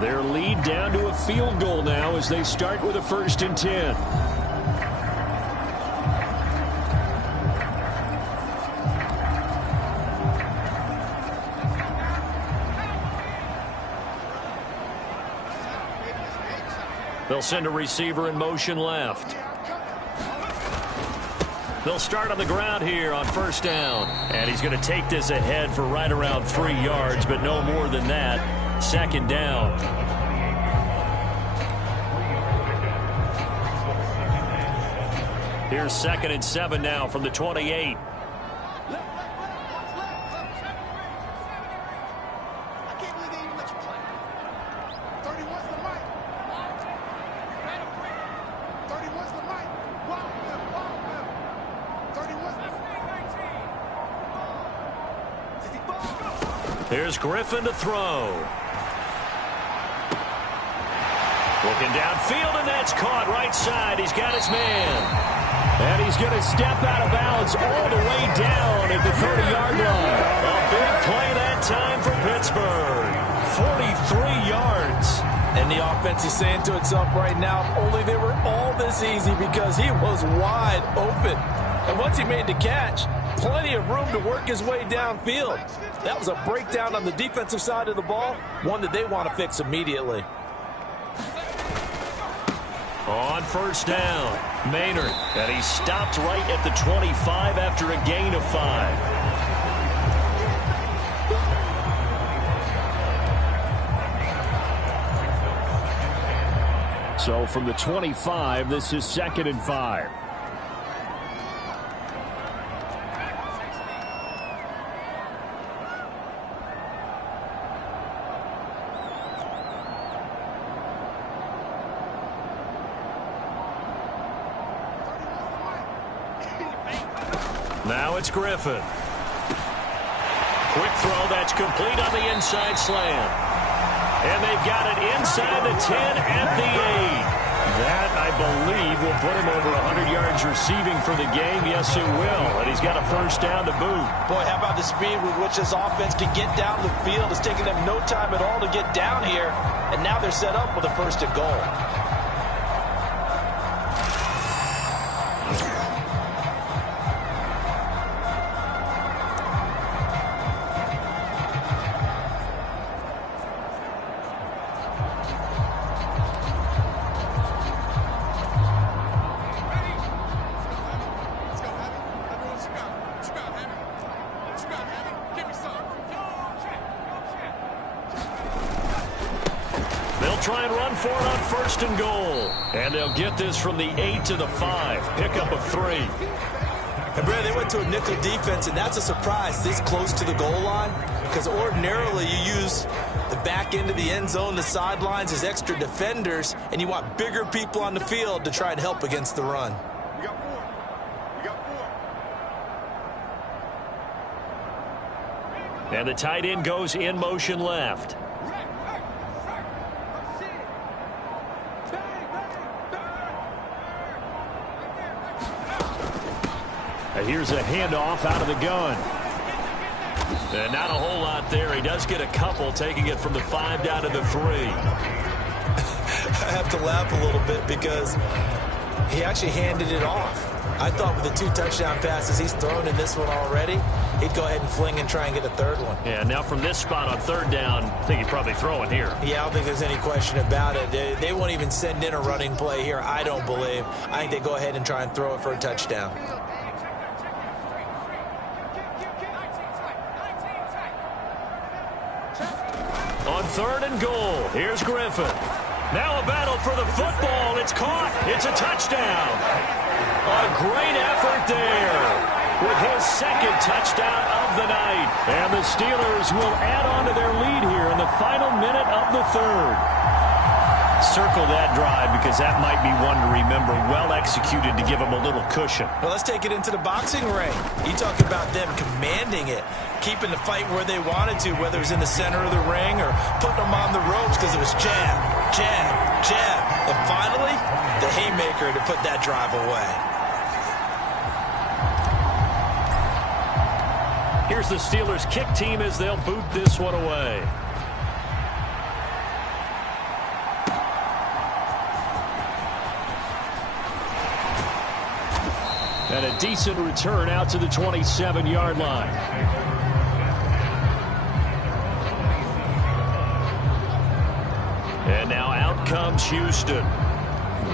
Their lead down to a field goal now as they start with a 1st and 10. They'll send a receiver in motion left. They'll start on the ground here on 1st down. And he's going to take this ahead for right around 3 yards, but no more than that. 2nd down. Here's 2nd and 7 now from the 28. Here's Griffin to throw. Looking downfield, and that's caught right side. He's got his man. And he's going to step out of bounds all the way down at the 30-yard line. A big play that time for Pittsburgh. 43 yards. And the offense is saying to itself right now, only they were all this easy because he was wide open. And once he made the catch, plenty of room to work his way downfield. That was a breakdown on the defensive side of the ball, one that they want to fix immediately. On 1st down, Maynard. And he stopped right at the 25 after a gain of 5. So from the 25, this is 2nd and 5. Now it's Griffin. Quick throw that's complete on the inside slant. And they've got it inside the 10 at the 8. That, I believe, will put him over 100 yards receiving for the game. Yes, it will. And he's got a first down to boot. Boy, how about the speed with which this offense can get down the field? It's taking them no time at all to get down here. And now they're set up with a first and goal. Try and run for it on first and goal. And they'll get this from the 8 to the 5. Pickup of 3. And Brad, they went to a nickel defense, and that's a surprise this close to the goal line, because ordinarily you use the back end of the end zone, the sidelines as extra defenders, and you want bigger people on the field to try and help against the run. And the tight end goes in motion left. And here's a handoff out of the gun. And not a whole lot there. He does get a couple, taking it from the 5 down to the 3. I have to laugh a little bit because he actually handed it off. I thought with the 2 touchdown passes he's thrown in this one already, he'd go ahead and fling and try and get a third one. Yeah, now from this spot on 3rd down, I think he'd probably throw it here. Yeah, I don't think there's any question about it. They won't even send in a running play here, I don't believe. I think they go ahead and try and throw it for a touchdown. On 3rd and goal, here's Griffin. Now a battle for the football. It's caught. It's a touchdown. A great effort there with his 2nd touchdown of the night. And the Steelers will add on to their lead here in the final minute of the 3rd. Circle that drive because that might be one to remember. Well executed to give them a little cushion. Well, let's take it into the boxing ring. You talk about them commanding it, keeping the fight where they wanted to, whether it was in the center of the ring or putting them on the ropes because it was jab, jab, jab. And finally, the haymaker to put that drive away. Here's the Steelers kick team as they'll boot this one away. And a decent return out to the 27-yard line. And now out comes Houston.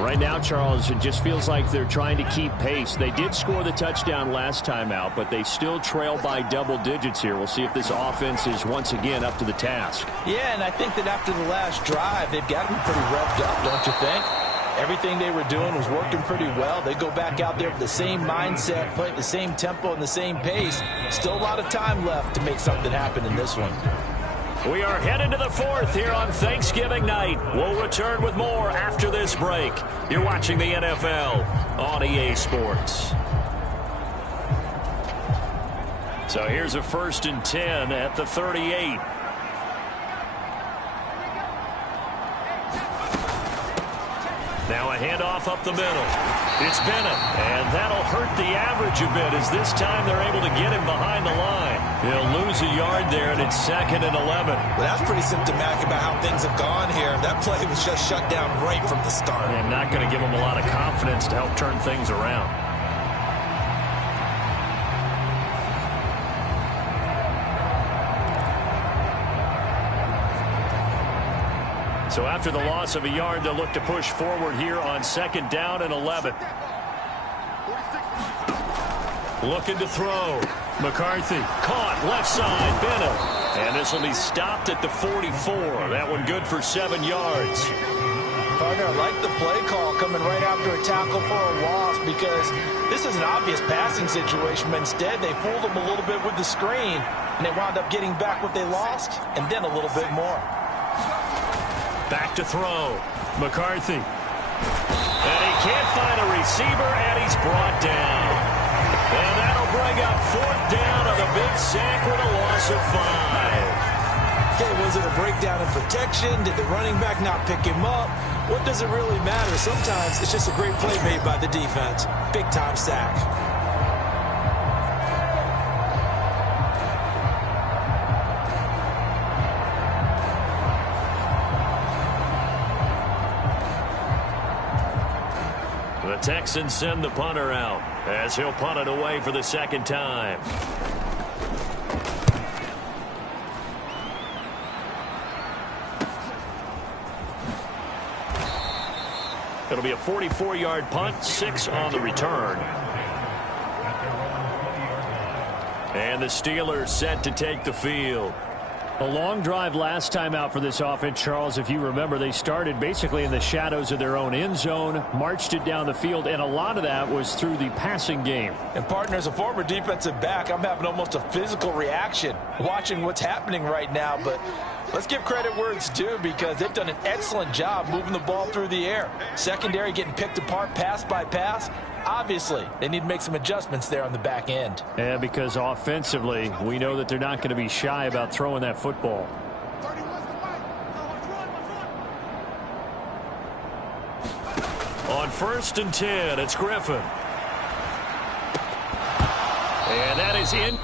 Right now, Charles, it just feels like they're trying to keep pace. They did score the touchdown last time out, but they still trail by double digits here. We'll see if this offense is once again up to the task. Yeah, and I think that after the last drive, they've got to be pretty revved up, don't you think? Everything they were doing was working pretty well. They go back out there with the same mindset, play at the same tempo and the same pace. Still a lot of time left to make something happen in this one. We are headed to the 4th here on Thanksgiving night. We'll return with more after this break. You're watching the NFL on EA Sports. So here's a 1st and 10 at the 38. Now a handoff up the middle. It's Bennett, and that'll hurt the average a bit as this time they're able to get him behind the line. He'll lose a yard there, and it's 2nd and 11. Well, that's pretty symptomatic about how things have gone here. That play was just shut down right from the start. And not going to give him a lot of confidence to help turn things around. So after the loss of a yard, they'll look to push forward here on 2nd down and 11. Looking to throw. McCarthy caught left side. Bennett. And this will be stopped at the 44. That one good for 7 yards. Partner, I like the play call coming right after a tackle for a loss because this is an obvious passing situation, but instead they fooled them a little bit with the screen, and they wound up getting back what they lost and then a little bit more. Back to throw. McCarthy. And he can't find a receiver, and he's brought down. And that'll bring up 4th down on the big sack with a loss of 5. Okay, was it a breakdown in protection? Did the running back not pick him up? What does it really matter? Sometimes it's just a great play made by the defense. Big-time sack. The Texans send the punter out as he'll punt it away for the second time. It'll be a 44-yard punt, 6 on the return. And the Steelers set to take the field. A long drive last time out for this offense, Charles. If you remember, they started basically in the shadows of their own end zone, marched it down the field, and a lot of that was through the passing game. And, partner, as a former defensive back, I'm having almost a physical reaction watching what's happening right now. But let's give credit where it's due because they've done an excellent job moving the ball through the air. Secondary getting picked apart pass by pass. Obviously, they need to make some adjustments there on the back end. Yeah, because offensively, we know that they're not going to be shy about throwing that football. On 1st and 10, it's Griffin. And that is in.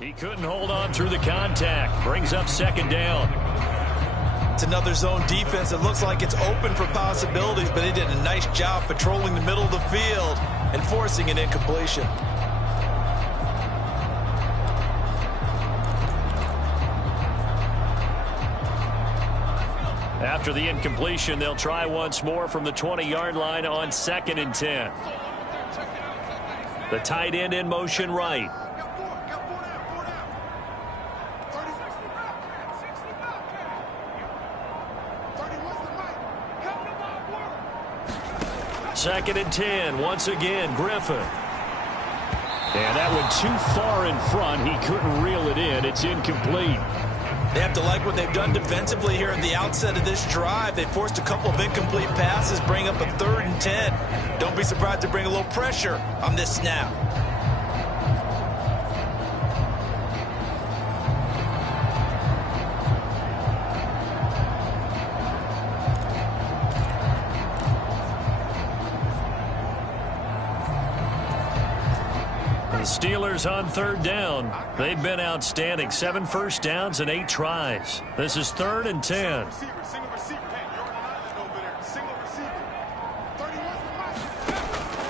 He couldn't hold on through the contact. Brings up second down. It's another zone defense. It looks like it's open for possibilities, but he did a nice job patrolling the middle of the field and forcing an incompletion. After the incompletion, they'll try once more from the 20-yard line on 2nd and 10. The tight end in motion right. Second and 10, once again, Griffin. And that went too far in front. He couldn't reel it in. It's incomplete. They have to like what they've done defensively here at the outset of this drive. They forced a couple of incomplete passes, bring up a 3rd and 10. Don't be surprised to bring a little pressure on this snap. The Steelers on 3rd down. They've been outstanding. 7 first downs and 8 tries. This is 3rd and 10.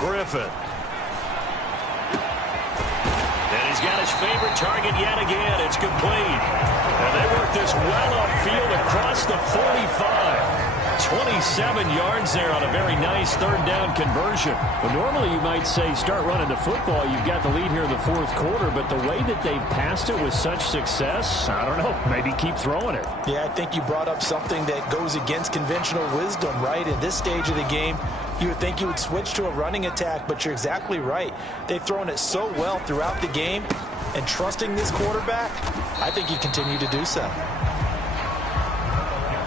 Griffin. And he's got his favorite target yet again. It's complete. And they work this well upfield across the 45. 27 yards there on a very nice 3rd down conversion. Well, normally you might say start running the football. You've got the lead here in the 4th quarter, but the way that they've passed it with such success, I don't know, maybe keep throwing it. Yeah, I think you brought up something that goes against conventional wisdom, right? At this stage of the game, you would think you would switch to a running attack, but you're exactly right. They've thrown it so well throughout the game, and trusting this quarterback, I think you continue to do so.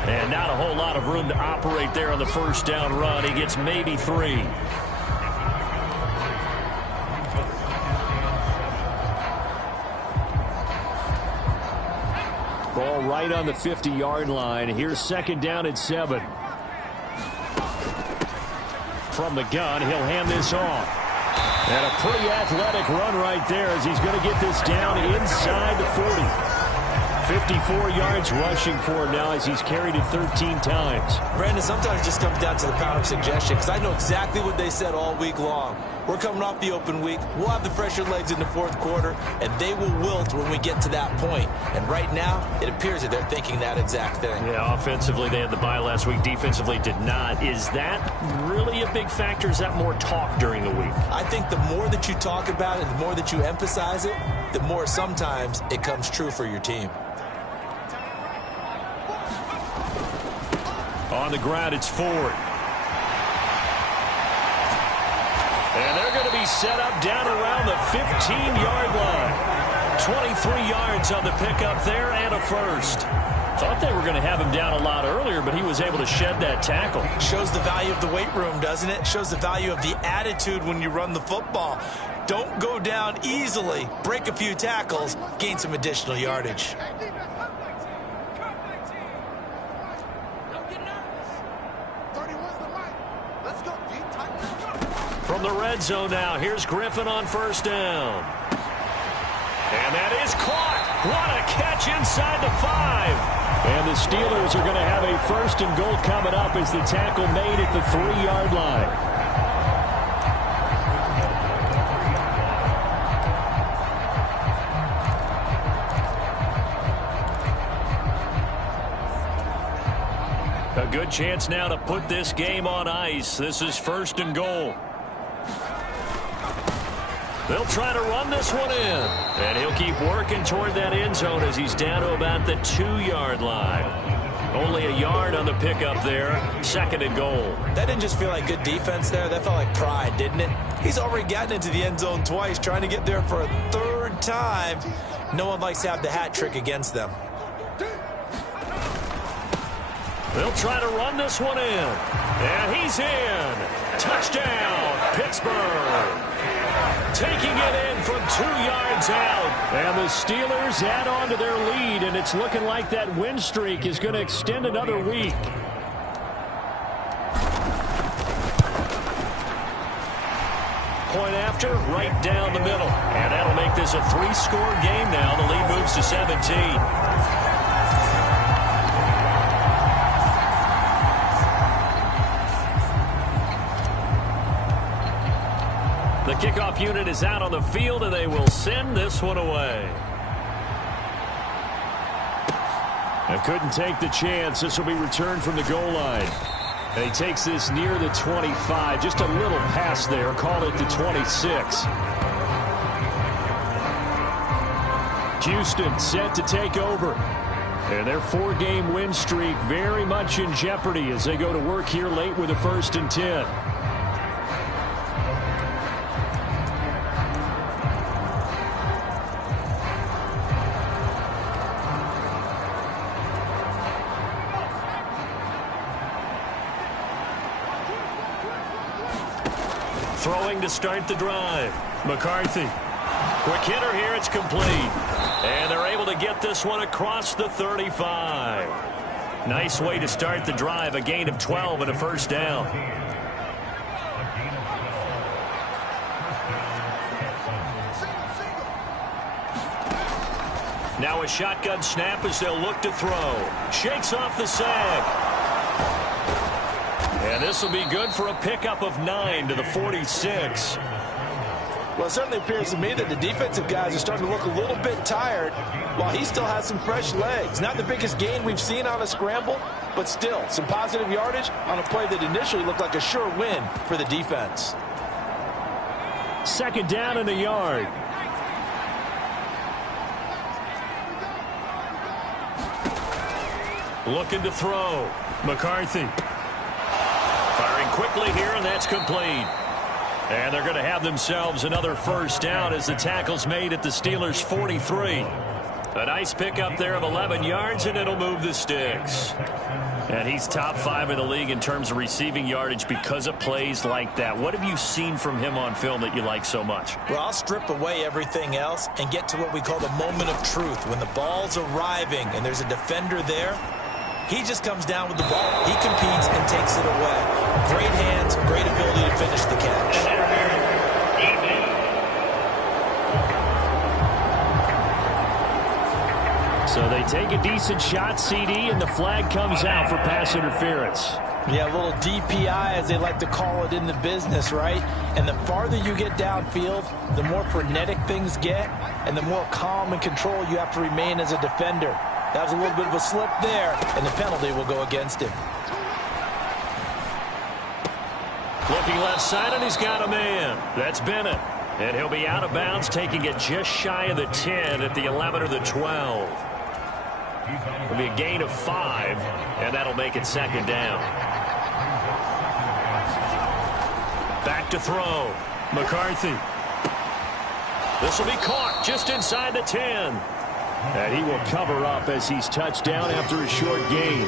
And not a whole lot of room to operate there on the 1st down run. He gets maybe 3. Ball right on the 50-yard line. Here's 2nd down at 7. From the gun, he'll hand this off. And a pretty athletic run right there as he's going to get this down inside the 40. 54 yards rushing for him now as he's carried it 13 times. Brandon, sometimes it just comes down to the power of suggestion because I know exactly what they said all week long. We're coming off the open week. We'll have the fresher legs in the 4th quarter, and they will wilt when we get to that point. And right now, it appears that they're thinking that exact thing. Yeah, offensively, they had the bye last week. Defensively, did not. Is that really a big factor? Is that more talk during the week? I think the more that you talk about it, the more that you emphasize it, the more sometimes it comes true for your team. On the ground, it's Ford. And they're going to be he's set up down around the 15-yard line. 23 yards on the pickup there and a first. Thought they were going to have him down a lot earlier, but he was able to shed that tackle. Shows the value of the weight room, doesn't it? Shows the value of the attitude when you run the football. Don't go down easily. Break a few tackles. Gain some additional yardage. From the red zone now, here's Griffin on first down. And that is caught. What a catch inside the 5. And the Steelers are going to have a first and goal coming up as the tackle made at the 3-yard line. A good chance now to put this game on ice. This is first and goal. They'll try to run this one in. And he'll keep working toward that end zone as he's down to about the 2-yard line. Only a yard on the pickup there. Second and goal. That didn't just feel like good defense there. That felt like pride, didn't it? He's already gotten into the end zone twice, trying to get there for a third time. No one likes to have the hat trick against them. They'll try to run this one in. And he's in. Touchdown, Pittsburgh. Taking it in from 2 yards out. And the Steelers add on to their lead, and it's looking like that win streak is going to extend another week. Point after, right down the middle. And that'll make this a 3-score game now. The lead moves to 17. The kickoff unit is out on the field, and they will send this one away. I couldn't take the chance. This will be returned from the goal line. And he takes this near the 25. Just a little pass there. Call it the 26. Houston set to take over. And their 4-game win streak very much in jeopardy as they go to work here late with a 1st and 10. Throwing to start the drive. McCarthy. Quick hitter here. It's complete. And they're able to get this one across the 35. Nice way to start the drive. A gain of 12 and a first down. Now a shotgun snap as they'll look to throw. Shakes off the sack. And this will be good for a pickup of 9 to the 46. Well, it certainly appears to me that the defensive guys are starting to look a little bit tired while he still has some fresh legs. Not the biggest gain we've seen on a scramble, but still some positive yardage on a play that initially looked like a sure win for the defense. Second down and a yard. Looking to throw. McCarthy. Firing quickly here, and that's complete. And they're going to have themselves another first down as the tackle's made at the Steelers' 43. A nice pickup there of 11 yards, and it'll move the sticks. And he's top 5 in the league in terms of receiving yardage because of plays like that. What have you seen from him on film that you like so much? Well, I'll strip away everything else and get to what we call the moment of truth. When the ball's arriving and there's a defender there, he just comes down with the ball. He competes and takes it away. Great hands, great ability to finish the catch. So they take a decent shot, CD, and the flag comes out for pass interference. Yeah, a little DPI, as they like to call it in the business, right? And the farther you get downfield, the more frenetic things get, and the more calm and control you have to remain as a defender. That was a little bit of a slip there, and the penalty will go against him. Looking left side, and he's got a man. That's Bennett. And he'll be out of bounds, taking it just shy of the 10 at the 11 or the 12. It'll be a gain of 5, and that'll make it second down. Back to throw. McCarthy. This will be caught just inside the 10. And he will cover up as he's touched down after a short gain.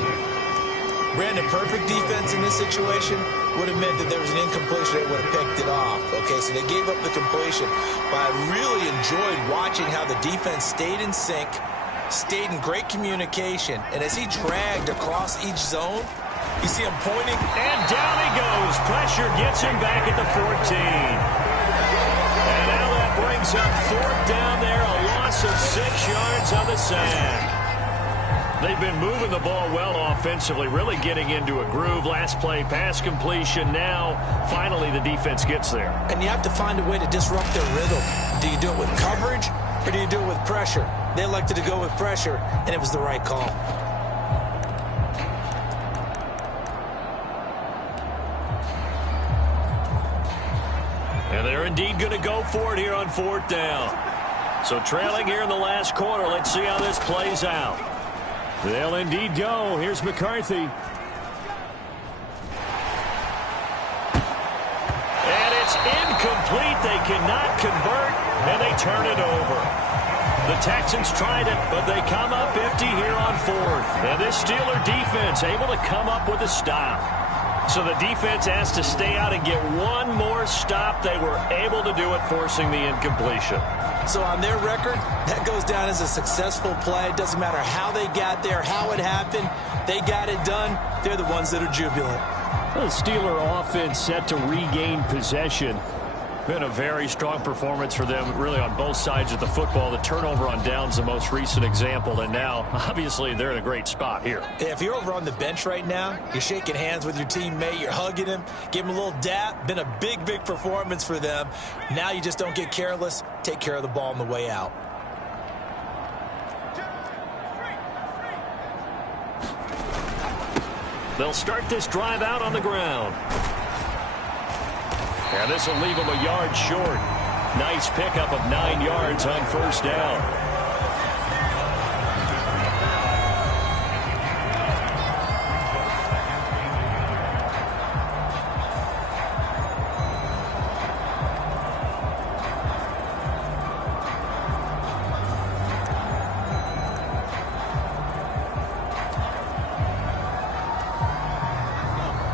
Brandon, perfect defense in this situation would have meant that there was an incompletion. They would have picked it off. Okay, so they gave up the completion. But I really enjoyed watching how the defense stayed in sync, stayed in great communication. And as he dragged across each zone, you see him pointing. And down he goes. Pressure gets him back at the 14. And now that brings up fourth down there. A loss of 6 yards on the sack. They've been moving the ball well offensively, really getting into a groove. Last play, pass completion. Now, finally, the defense gets there. And you have to find a way to disrupt their rhythm. Do you do it with coverage, or do you do it with pressure? They elected to go with pressure, and it was the right call. And they're indeed going to go for it here on fourth down. So trailing here in the last quarter. Let's see how this plays out. They'll indeed go. Here's McCarthy. And it's incomplete. They cannot convert, and they turn it over. The Texans tried it, but they come up empty here on fourth. And this Steeler defense able to come up with a stop. So the defense has to stay out and get one more stop. They were able to do it, forcing the incompletion. So on their record, that goes down as a successful play. It doesn't matter how they got there, how it happened. They got it done. They're the ones that are jubilant. The Steeler offense set to regain possession. Been a very strong performance for them, really, on both sides of the football. The turnover on downs, the most recent example, and now, obviously, they're in a great spot here. If you're over on the bench right now, you're shaking hands with your teammate, you're hugging him, give him a little dap. Been a big, big performance for them. Now you just don't get careless. Take care of the ball on the way out. They'll start this drive out on the ground. And this will leave them a yard short. Nice pickup of 9 yards on first down.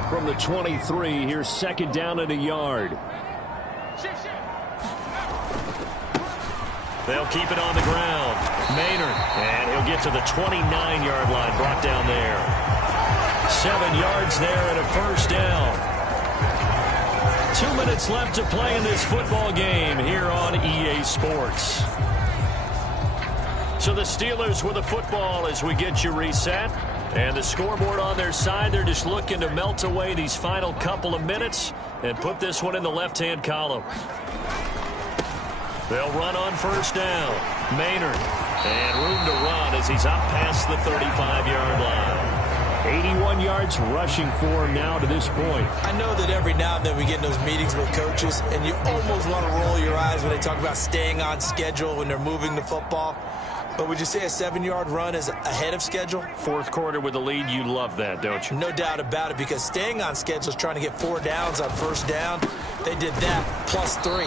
From the 23, here's second down and a yard. They'll keep it on the ground. Maynard, and he'll get to the 29-yard line, brought down there. 7 yards there and a first down. 2 minutes left to play in this football game here on EA Sports. So the Steelers with the football as we get you reset. And the scoreboard on their side, they're just looking to melt away these final couple of minutes and put this one in the left-hand column. They'll run on first down. Maynard. And room to run as he's up past the 35-yard line. 81 yards rushing for him now to this point. I know that every now and then we get in those meetings with coaches, and you almost want to roll your eyes when they talk about staying on schedule when they're moving the football. But would you say a 7-yard run is ahead of schedule? Fourth quarter with the lead, you love that, don't you? No doubt about it, because staying on schedule is trying to get 4 downs on first down. They did that plus 3.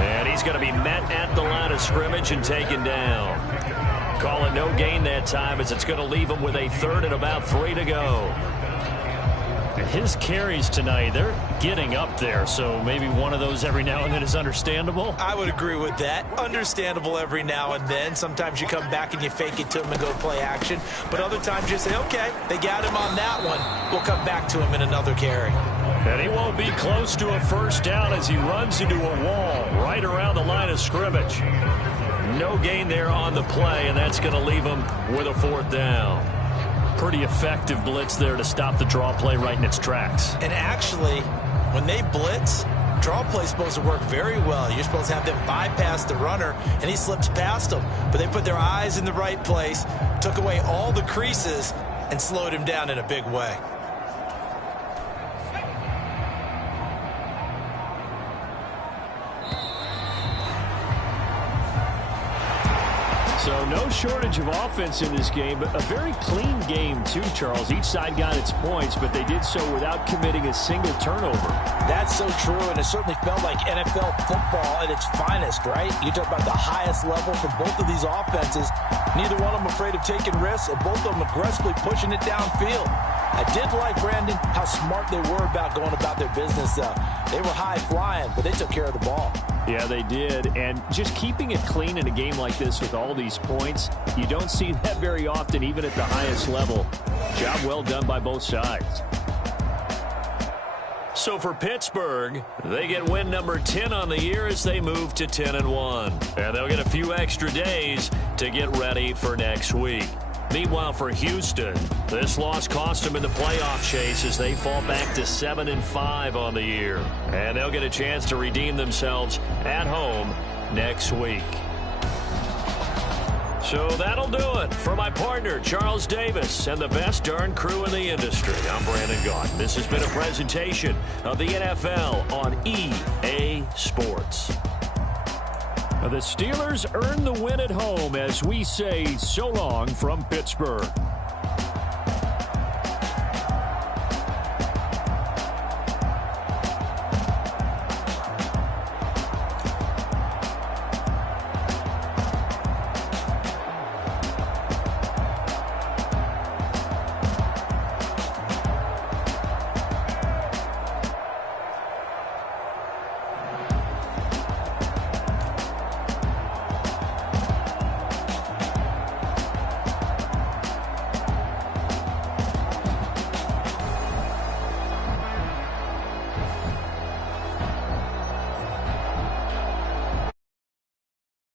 And he's going to be met at the line of scrimmage and taken down. Call it no gain that time as it's going to leave him with a third and about 3 to go. His carries tonight, they're getting up there, so maybe one of those every now and then is understandable. I would agree with that. Understandable every now and then. Sometimes you come back and you fake it to him and go play action. But other times you say, okay, they got him on that one. We'll come back to him in another carry. And he won't be close to a first down as he runs into a wall right around the line of scrimmage. No gain there on the play, and that's going to leave him with a fourth down. Pretty effective blitz there to stop the draw play right in its tracks. And actually, when they blitz, draw play is supposed to work very well. You're supposed to have them bypass the runner, and he slips past them. But they put their eyes in the right place, took away all the creases, and slowed him down in a big way. So no shortage of offense in this game, but a very clean game too, Charles. Each side got its points, but they did so without committing a single turnover. That's so true, and it certainly felt like NFL football at its finest, right? You talk about the highest level from both of these offenses. Neither one of them afraid of taking risks, and both of them aggressively pushing it downfield. I did like, Brandon, how smart they were about going about their business, though. They were high-flying, but they took care of the ball. Yeah, they did. And just keeping it clean in a game like this with all these points, you don't see that very often, even at the highest level. Job well done by both sides. So for Pittsburgh, they get win number 10 on the year as they move to 10-1. And they'll get a few extra days to get ready for next week. Meanwhile, for Houston, this loss cost them in the playoff chase as they fall back to 7-5 on the year. And they'll get a chance to redeem themselves at home next week. So that'll do it for my partner, Charles Davis, and the best darn crew in the industry. I'm Brandon Gaudin. This has been a presentation of the NFL on EA Sports. The Steelers earn the win at home as we say so long from Pittsburgh.